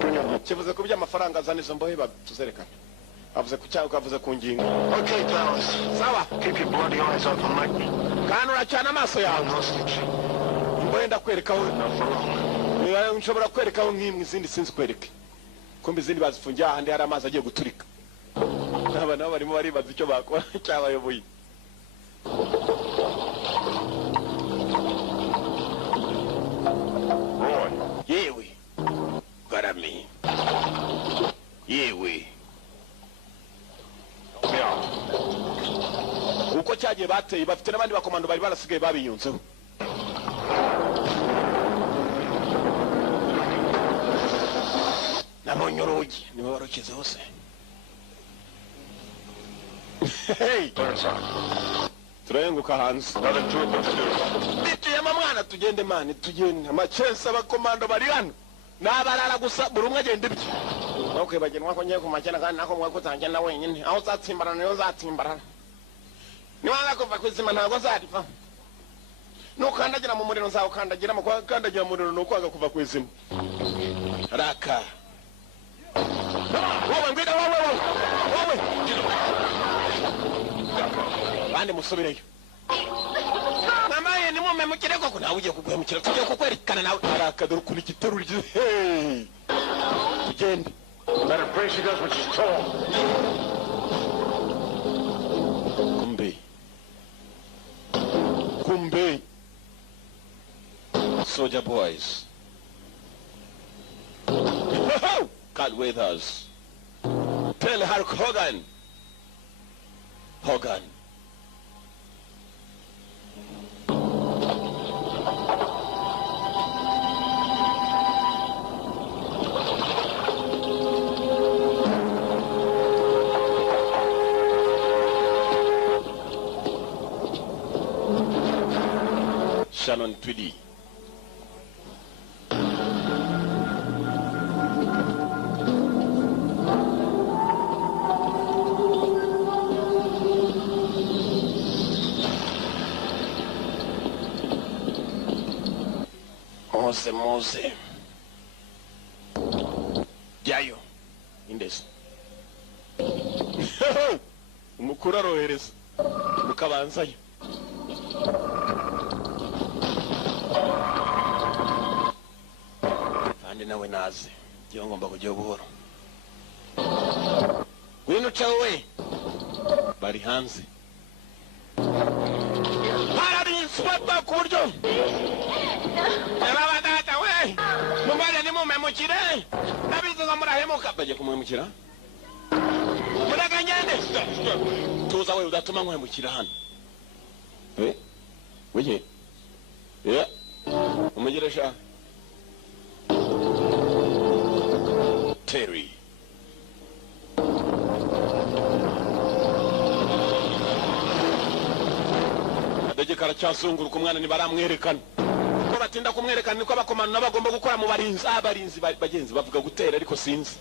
Kivuze ku by'amafaranga azanizo mbohe batuzerekana. Avuze ku cyangwa avuze ku ngingo. Okay, Powers. Sawa. Keep your bloody eyes open, mate. Kana uracana amaso yawe. I'm hostage. Mbohenda kwerekaho. Not for long. Nshobora kwerekaho nk'imwe izindi sinzi kwereke. Kumbe izindi bazifungiye ahandi hari amazi agiye guturika. Aba nabo barimo baribaza icyo bakora cyabayoboye. Roy. Yewe. Garami. Yewe. Help me out. Uko cyagiye bateye bafite n'abandi bakomando bari barasigaye babiyunzeho. Nabonye urugi niwe warukize hose. Hey, Turn inside. turayenguka hanze. Nothing to it but to do. Bituyemo mwana tugende mani tugende. Amachense abakomando bari hano. Nabarara gusa buri umwe agenda ibye. Okay bagenwa ko ngiye kumakena kandi nako mwe kutangira wenyine. Aho uzatsimbarana niyo uzatsimbarana. Niwanga kuva kwizima ntago zarifa. Nukandagira mu muriro nzawo kandagira mu kandagira mu muriro nukwanga kuva kwizima. Raka. Wowe ngwida wowe. Bande musubireyo. Mamaye ni mume mukireko ko nawe ugiye kugwemukira tugiye kukwerekana nawe. Raka dore kuri giterurije. Hey. Tugende. Better pray she does what she's told. Kumbe. Soldier boys. God with us. Tell Hulk Hogan. Hogan. Shannon Tweedy. Mose. Jayo. Indes. Umukuru arohereza. Mukabanzayo. kandi nawe naze ngiye ngomba kujya buhoro ngwino cawe bari hanze Spot ku buryo Baba data we mumbaye ni mumemukire nabizi ngo murahemuka baje kumwemukira muraganyende tuza we udatuma nkwemukira hano wije umugiresha Terry Degekara cyasungura umwana ni baramwerekana ko batinda kumwerekana niko abakomano nabagomba gukora mu abarinzi bagenzi bavuga gutera ariko sinzi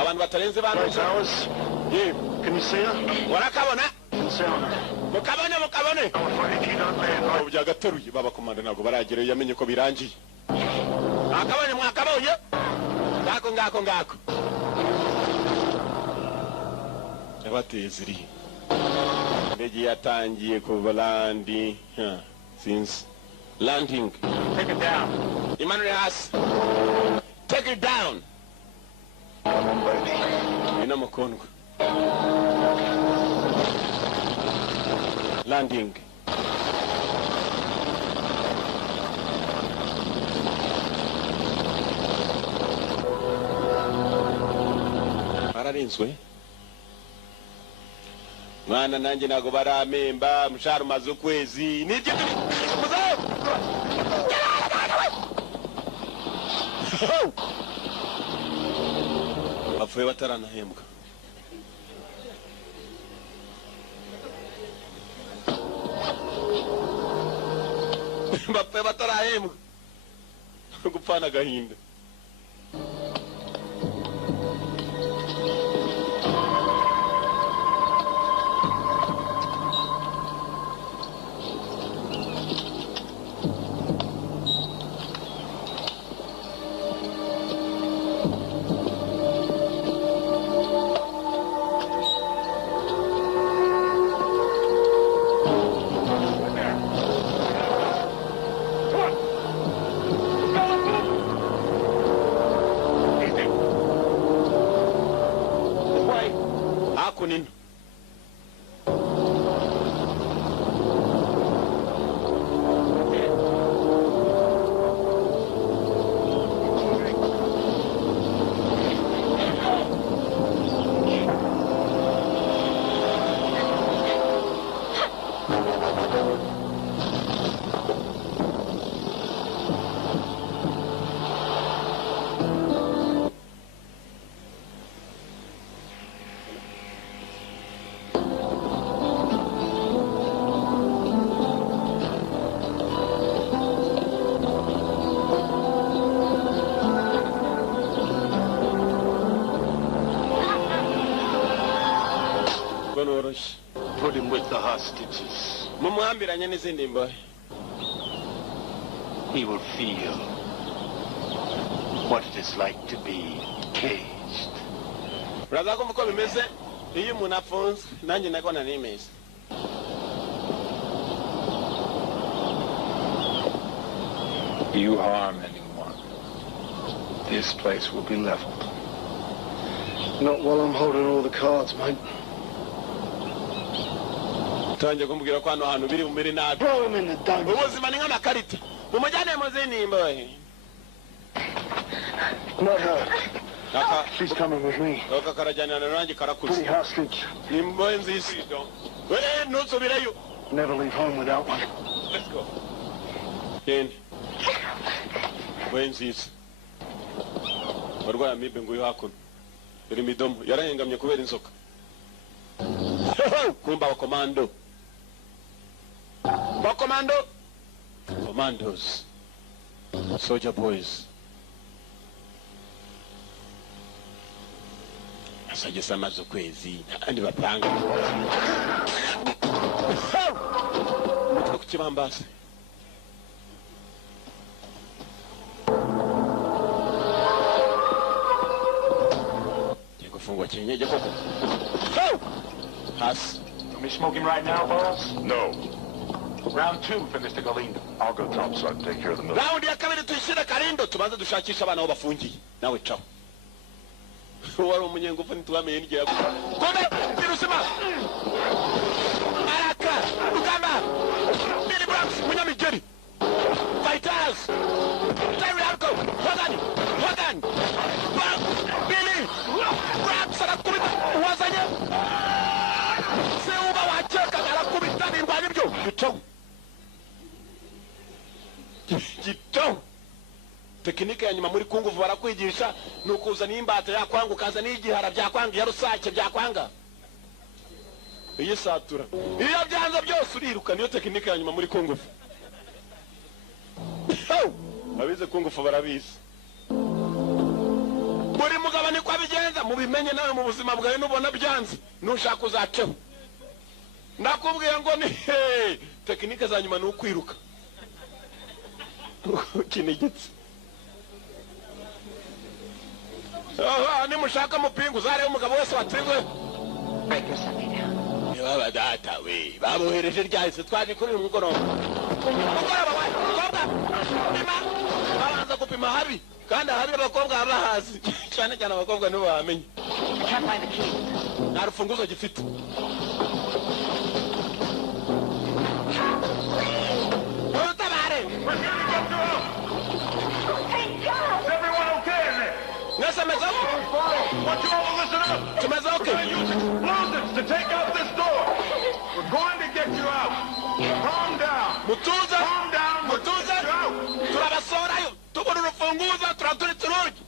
abantu batarenze bantu Can you see her? warakabona mukabone byagateruye babakomando ntabwo baragera yamenye ko birangiye mwakabonye ngako yabateye ziri Indege yatangiye kuva landing since landing. Take it down. Imanure hasi. Take it down. Come on, baby. Ina mukondwa. Landing. Bararinzwe. Mwana nanjye nago baramemba mushara umaze ukwezi nibyo bapfuye bataranahembwa bapfuye batarahembwa gupfana agahinda Hakunin. Put him with the hostages. Mumuhambiranye n'izindi mbohe. He will feel what it is like to be caged. Uraza kumva uko bimeze iyo umuntu afunzwe nanjye nagona nimeze. You harm anyone, this place will be leveled. Not while I'm holding all the cards, mate. Tanje kumbwira ko hano hantu biri umere nabi. Throw him in the dungeon. Ubuzima ni nk'amakarita. Umujyane mu zindi mbohe. Not her. Kaka, She's coming with me. kaka karajyana nanjye karakuze. Pretty hostage. Ni mbohe nzisi. Ntusubireyo. Never leave home without one. Let's go. Genda. Mbohe nzisi. Barwara amibe nguyu hakuno. Iri midomo yarahengamye kubera inzoka. Kumba wakomando. Wakomando. Commandos. Soldier boys. Asajesa amaze ukwezi andi bapanga. Mutwe kukibambase. Fungwa chenyeje koko. Pass. Are we smoking right now, boss? No. Round 2 for Mr. Galindo. I'll go topside and take care of the middle. Round ya kabiri tuyishire Kalindo tubanze dushakisha abana aho bafungiye. Nawe caho. Wari umunyengufu ntitwamenye n'igihe yaguye. Kome birusima. Araka Uganda. Billy Bronx Munyamigeri. Fighters. Terry Alco. Hogan. Billy. Bronx arakubita uwazanye. Seuba wacheka arakubita n'indwanya byo. Gito. Tekinike ya nyuma muri kunguvu barakwigisha nukuza n'imbata yakwanga ukaza n'igihara byakwanga ya rusake byakwanga. Iyi satura. Iyo byanze byose uriruka niyo tekinike ya nyuma muri kunguvu. Abize kunguvu barabizi. Buri mugabo ni kwa bigenza mubimenye nawe mu buzima bwawe nubona byanze nushaka uzaceho. Ndakubwiye ngo ni tekinike za nyuma n'ukwiruka. Kinigitse. Ni mushaka mupingu zare umugabo wese watsingwe. Break your Sunday down. Yaba data we babohereje ryahise twaje kuri uyu mugoroba. Mugoroba wa kobwa. Pima. Babanza gupima habi kandi habi abakobwa abahazi. Cyane abakobwa nibo bamenye. I can't find the keys. Nta rufunguzo gifite. Want you all to listen up. We're going to use explosives to take out this door. We're going to get you out. Calm down. Mutuza. Calm down. Mutuza. Turabasorayo. Tubona urufunguzo turaturitse urugi.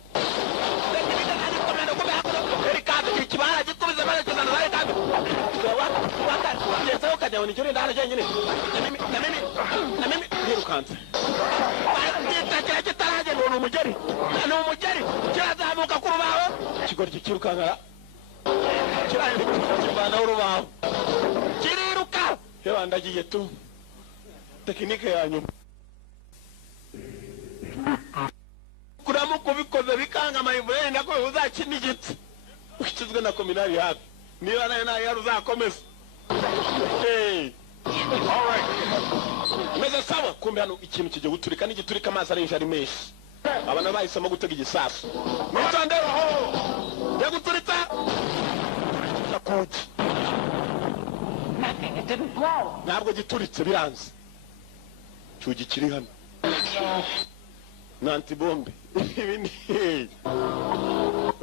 Tekinike ari komendo kube hakuno. Erikado ikibara gikubize mara kizana zari kandi. Yesa ukajya woni cyuri ndara jenyine. Na mimi nirukanze. Bagiye kitaraje ni umugeri. Ni umugeri. Kirazamuka ku rubaho. Kigori kikirukankara. Kirandi kibana urubaho. Kiriruka. Yewe ndagiye tu. Tekinike yanyu. Kuramu kubikoze bikanga mayivure ndako uzakina igiti. Ukizwe na kominari hafi. Niba nayo yari uzakomeza. All right. Meze sawa kumbe hano ikintu kijye guturika n'igiturika amazi arenje ari menshi. Abana bahisemo gutega igisasu. Mwitondero ho. Ya guturitsa. Nakoje. Nothing. It didn't blow. Ntabwo gituritse biranze. Cyugi kiri hano. Nanti bombe. Ibindi.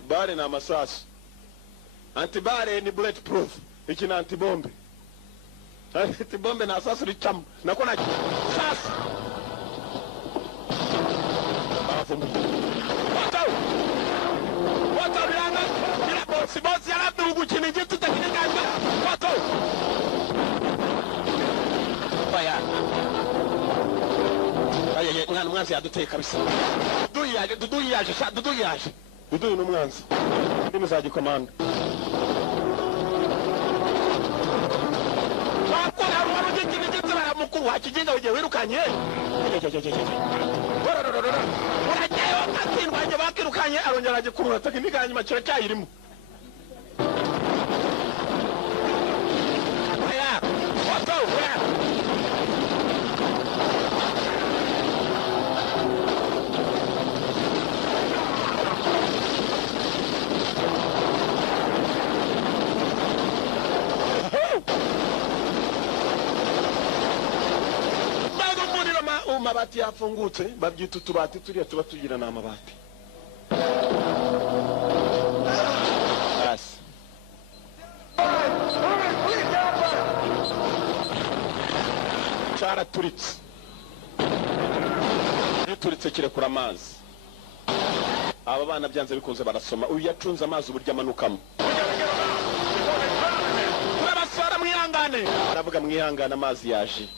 Bare na masasu. Antibare ni bulletproof. Iki na antibombe. Antibombe na sasu richamu. Nako na sasu. Bafumbi. Wato bilanga. Bila bosi yarabu uguchini jitu tekinika anga. Wato. Baya. Aye mwana mwanzi yaduteye kabisa. Dudu yaje. Dudu n'umwanzi. Ndimi za gikomanda. Mukuru wakijenga uje wirukanye. Urajyayo akatsindwanye bakirukanye arongera agikurura tekinika yanyuma kiracyayirimo. Aya, wato, mabati yafungutse babyita utubati turiya tuba tugira na mabati. Asi. Cyaraturitse. Gituritse kirekura amazi. Aba bana byanze bikunze barasoma. Uyu yacunze amazi uburyo amanukamo. Turabasora mwihangane. Aravuga mwihangane amazi yaje.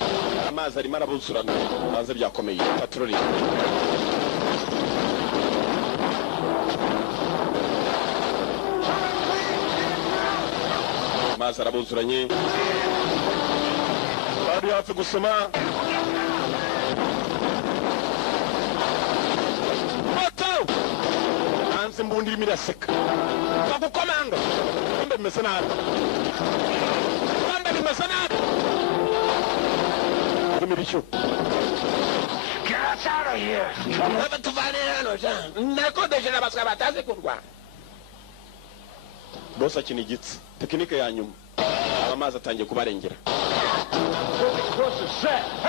Amazi arimo arabuzurana. Banze byakomeye. Patroli. Amazi arabuzuranye. Bari hafi gusoma. Moto! Hanze mbundi irimo iraseka. Bagukomanga. Mbe bimeze nabi. Mbe bimeze nabi. imirishyo. Get us out of here. Tuvane hano ja. Nakodeshe n'abaswa batazi kurwana. Boss akina igitsi. Tekinike ya nyuma. Amazi atangiye kubarengera.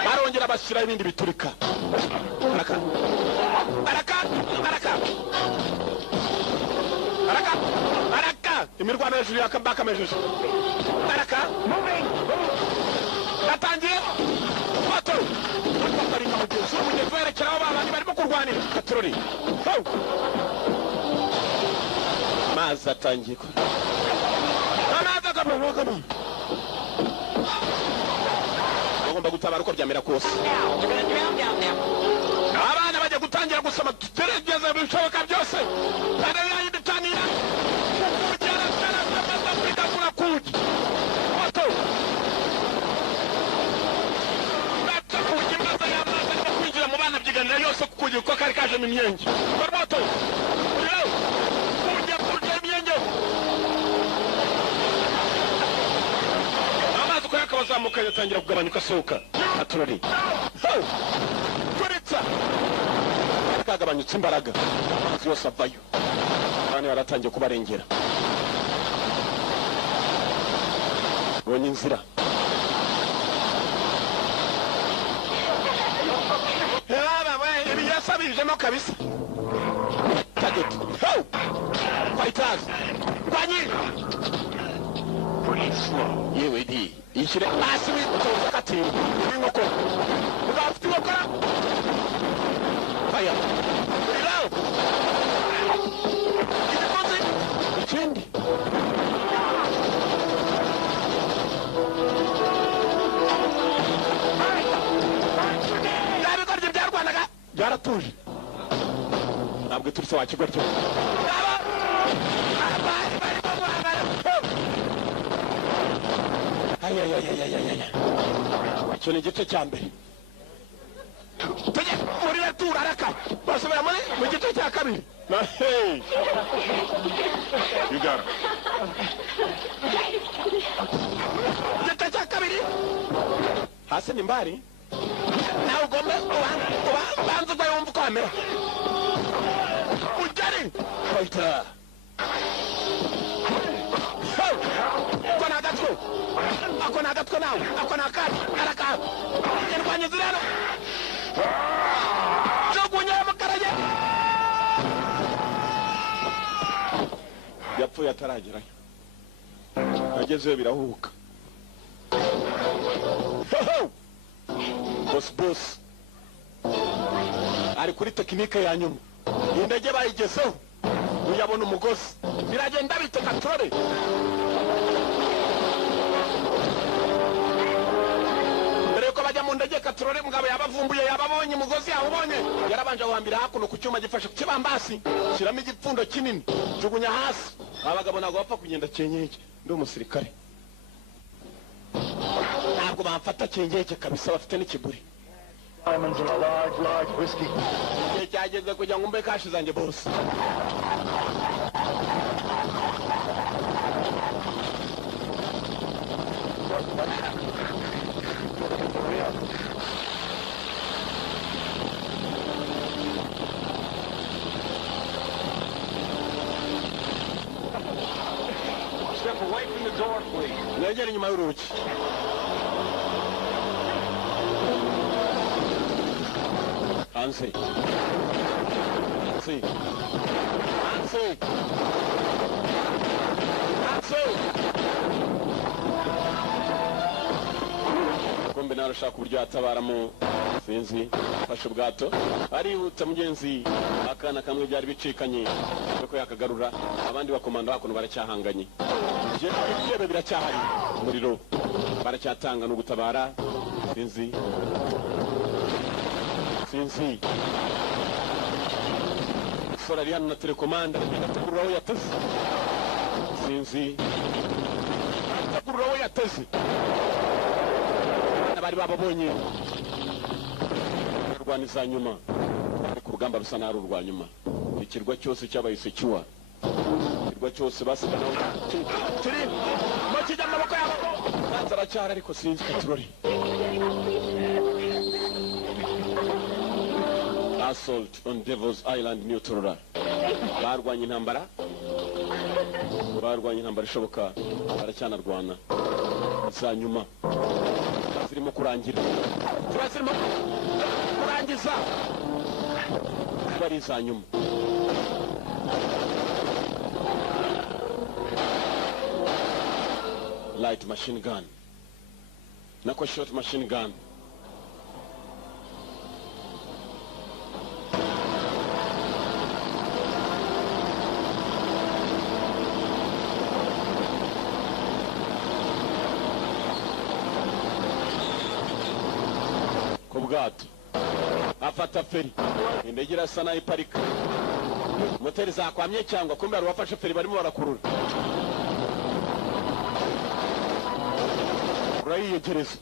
Barongera bashyira ibindi biturika. Baraka. Imirwano hejuru yakambaka mejeje. Baraka. Batangiye. Bato. Baringa mugenzi w'umugenzi werekera abo babandi barimo kurwanira. Katroli. Mazi atangiye ko. Bagomba gutabara uko byamera kose. Abana bajya gutangira gusoma tugerageza bishoboka byose. Kandi yayidutanira. Kugera cyane amaze kwidakura kuki. Bato. Bato kugimaza yamaze kwinjira mu bana byiganira yose kugira uko kari kaje mu myenge. Bato. Bazamuka yatangira kugabanyuka soka. Aturori. Kuritsa. Kagabanyutse imbaraga. Yose avayo. Bane baratangiye kubarengera. Bonye inzira. Ibi yasabijemo kabisa. Target. Fighters. Kwanyi. Pretty slow. Yewe di. Ishire hasi witoza kati n'ingoko. Uzafite gukora. Fire. Irawo. Igikoze. Ikindi. Yabikorye byarwanaga. Byaratuje. Ntabwo turi sawa kigo cyo. Icyo ni igice cya mbere. Tujye muri retura araka. Basubira mu gice cya kabiri. Hey. You got it. Gice cya kabiri. Hasi ni mbari. Nawe ugomba ubanza ugwa yumva uko hamera. Ujyari. Fighter. Ako na agatwe nawe. Ako na akandi. Araka. Irwanya zirana. Jugunya amakaraye. Yapfuye ataragerayo. Agezeyo birahubuka. Boss. Ari kuri tekinike ya nyuma. Indege bayigezeho. Uyabona umugozi. Biragenda bite Katroli. Ndege Katroli mugabo yabavumbuye yababonye mugozi yawubonye yarabanje guhambira hakuno ku cyuma gifashe ku kibambasi kiramo igipfundo kinini jugunya hasi abagabo nago bapfa kugenda cyenyeke ndi umusirikare ntabwo bamfata cyenyeke kabisa bafite n'ikiguri Diamonds and a large whiskey. cyageze kugira ngo mbe kashi zanjye bose Step away from the door, please. Negera inyuma y'urugi. Hansi. Kumbe narashaka uburyo yatabaramo sinzi fashe ubwato arihuta mugenzi akana kamwe byari bicikanye ko yakagarura abandi bakomanda hakuno baracyahanganye byebe biracyahari umuriro baracyatanga no gutabara sinzi sora ari hano na telekomanda ndakururaho yateze sinzi ndakururaho yateze abari babonye rwaniza nyuma ku rugamba rusa naru rwa nyuma ikirwa cyose cyabaye secure ikirwa cyose basigana kiri mu kijya amaboko yabo bazaracyara ariko sinzi Katroli assault on Devil's Island Neutral. Barwanye intambara ishoboka, baracyanarwana za nyuma zirimo kurangira, zirimo kurangiza, bari za nyuma. Light machine gun, nako short machine gun. Kubwato afata feri, indege irasa nayo iparika, moteri zakwamye cyangwa kumbe hari uwafashe feri barimo barakurura. Urayiyegereza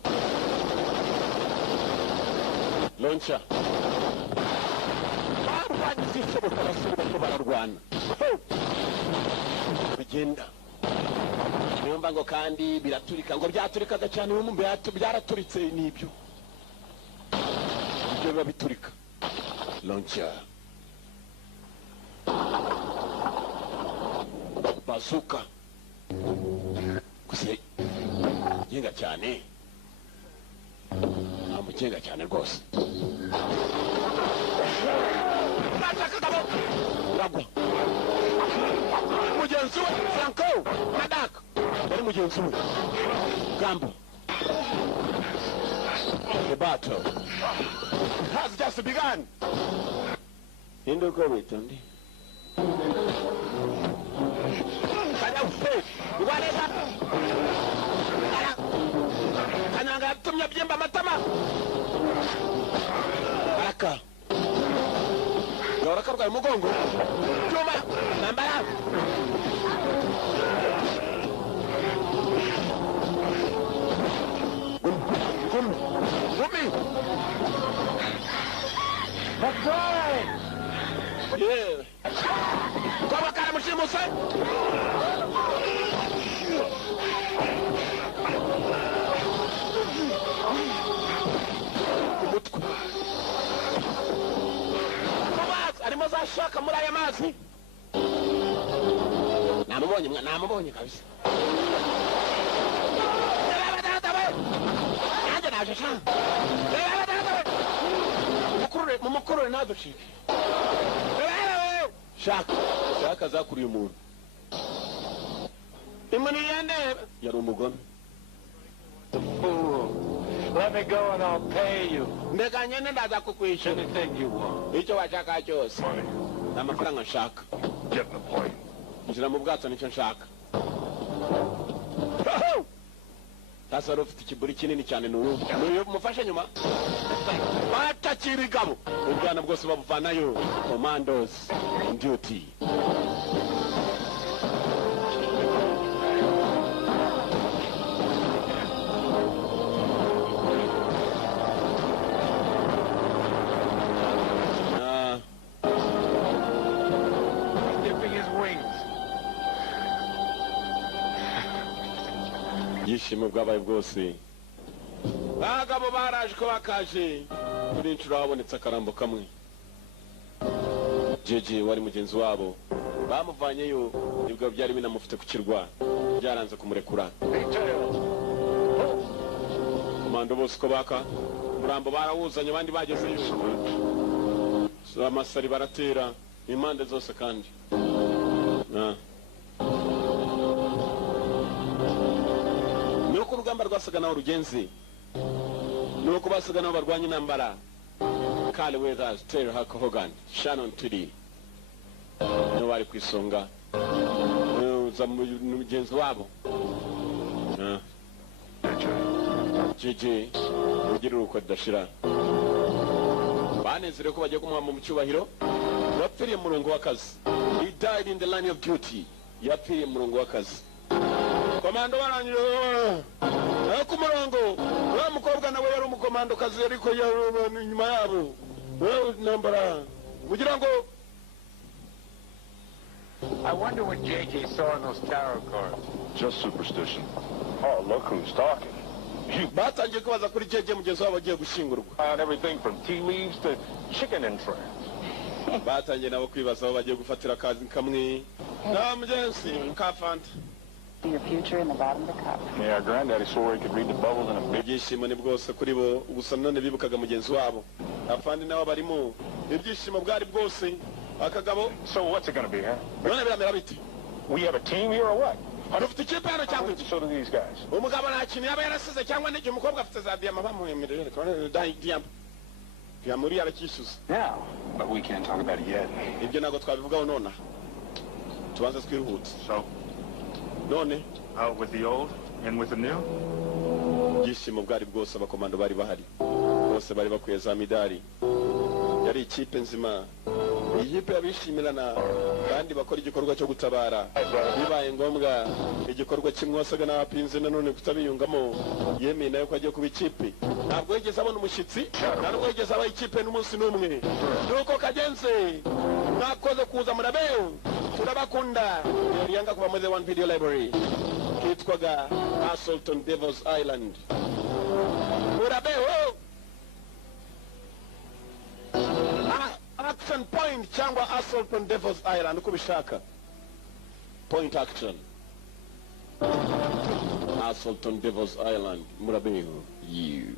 launcher, barwanya izishoboka, basubira ko bararwana bigenda. Niyo ngo kandi biraturika, ngo byaturikaga cyane, byaraturitse n'ibyo biba biturika. Launcher, bazooka, gusa mugenga cyane, mugenga cyane rwose. Uragwa mugenzi we Franco na Dak bari mugenzi we Gambo. The battle has just begun. Indo ko witondi. Kada ufe, ubaleza. Kananga tumya byemba matama. Baraka. Doraka rwa mugongo. Juma, nambara. Gumi. Yeah. Kama kana mushimu sai. Arimo zashaka muri aya mazi. Namubonye kabisa. Nanje naje sha. Mukurure nadushike. Shaka zakuriye umuntu. Imani yande yari umugome. Let me go and I'll pay you. Ndeka nyene ndaza kukwishyura. Anything you want. Icyo washaka cyose. N'amafaranga nshaka. Get in the plane. Njira mu bwato nicyo nshaka. Sasa rufite ikiburi kinini cyane n'uyu mufashe nyuma. Batakirigabo. Ubwana bwose babuvanayo. Commandos on duty. Dipping his wings. Yishimo bwabaye bwose. Bagabo baraje ko bakaje. Kuri inshuro habonetse akarambo kamwe. Jeje wari mugenzi wabo. Bamuvanyeyo nibwo byari binamufite ku kirwa. Byaranze kumurekura. Komando bose ko baka. Murambo barawuzanye abandi bagezeyo. Amasari baratera impande zose kandi. Nuko urugamba rwasaga naho rugenzi. Nuko basaga naho barwanya intambara. Kale Weathers, Terry Hogan, Shannon Tuddy. No bari kwisonga. Za mugenzi wabo. Jeje ugira uko dashira. Banezere ko bagiye kumuha mu cyubahiro. Yapfiriye murongo w'akazi. He died in the line of duty. Yapfiriye murongo w'akazi. Komando barangije ku murongo. Wa mukobwa nawe yari umukomando kazi ariko yari nyuma yabo. Nambara kugira ngo I wonder what JJ saw in those tarot cards. Just superstition. Oh, look who's talking. batangiye kubaza kuri jeje mugenzi wabo agiye gushingurwa. Everything from tea leaves to chicken and fry. Batangiye nabo kwibaza aho bagiye gufatira akazi kamwe. Na mugenzi kafanta. Your future in the bottom of the cup. Yeah, Granddaddy swore he could read the bubbles in a big... Ibyishimo ni bwose kuri bo, gusa none bibukaga mugenzi wabo. Afandi nawe barimo. Ibyishimo bwari bwose. Akagabo. So what's it going to be, huh? None biramera biti. We have a team here or what? Dufite ikipe hano cyangwa iki? So do these guys. Umugabo nta kintu yaba yarasize cyangwa n'igihe umukobwa afite za diyama bamuhemerera. Diyama yarakishyuza. Now, but we can't talk about it yet. Ibyo ntabwo twabivugaho nona. Tubanze twirihutse. So, none out with the old, in with the new? Ibyishimo bwari bwose abakomando bari bahari. Bose bari bakwiye za midari. Yari ikipe nzima. Ikipe yabishimirana kandi bakora igikorwa cyo gutabara. Bibaye ngombwa igikorwa kimwe wasaga n'abapinze nanone kutabiyungamo. Yemeye nayo ko agiye kuba ikipe. Ntabwo yigeze abona umushyitsi. Ntabwo yigeze aba ikipe n'umunsi n'umwe. Nuko kagenze. Mwakoze kuza murabeho. Turabakunda. Yanga kuva muri the one video library. Kitwaga Assault on Devil's Island. Murabeho. Action point cyangwa Assault on Devil's Island uko bishaka. Point action. Assault on Devil's Island. Murabeho. You.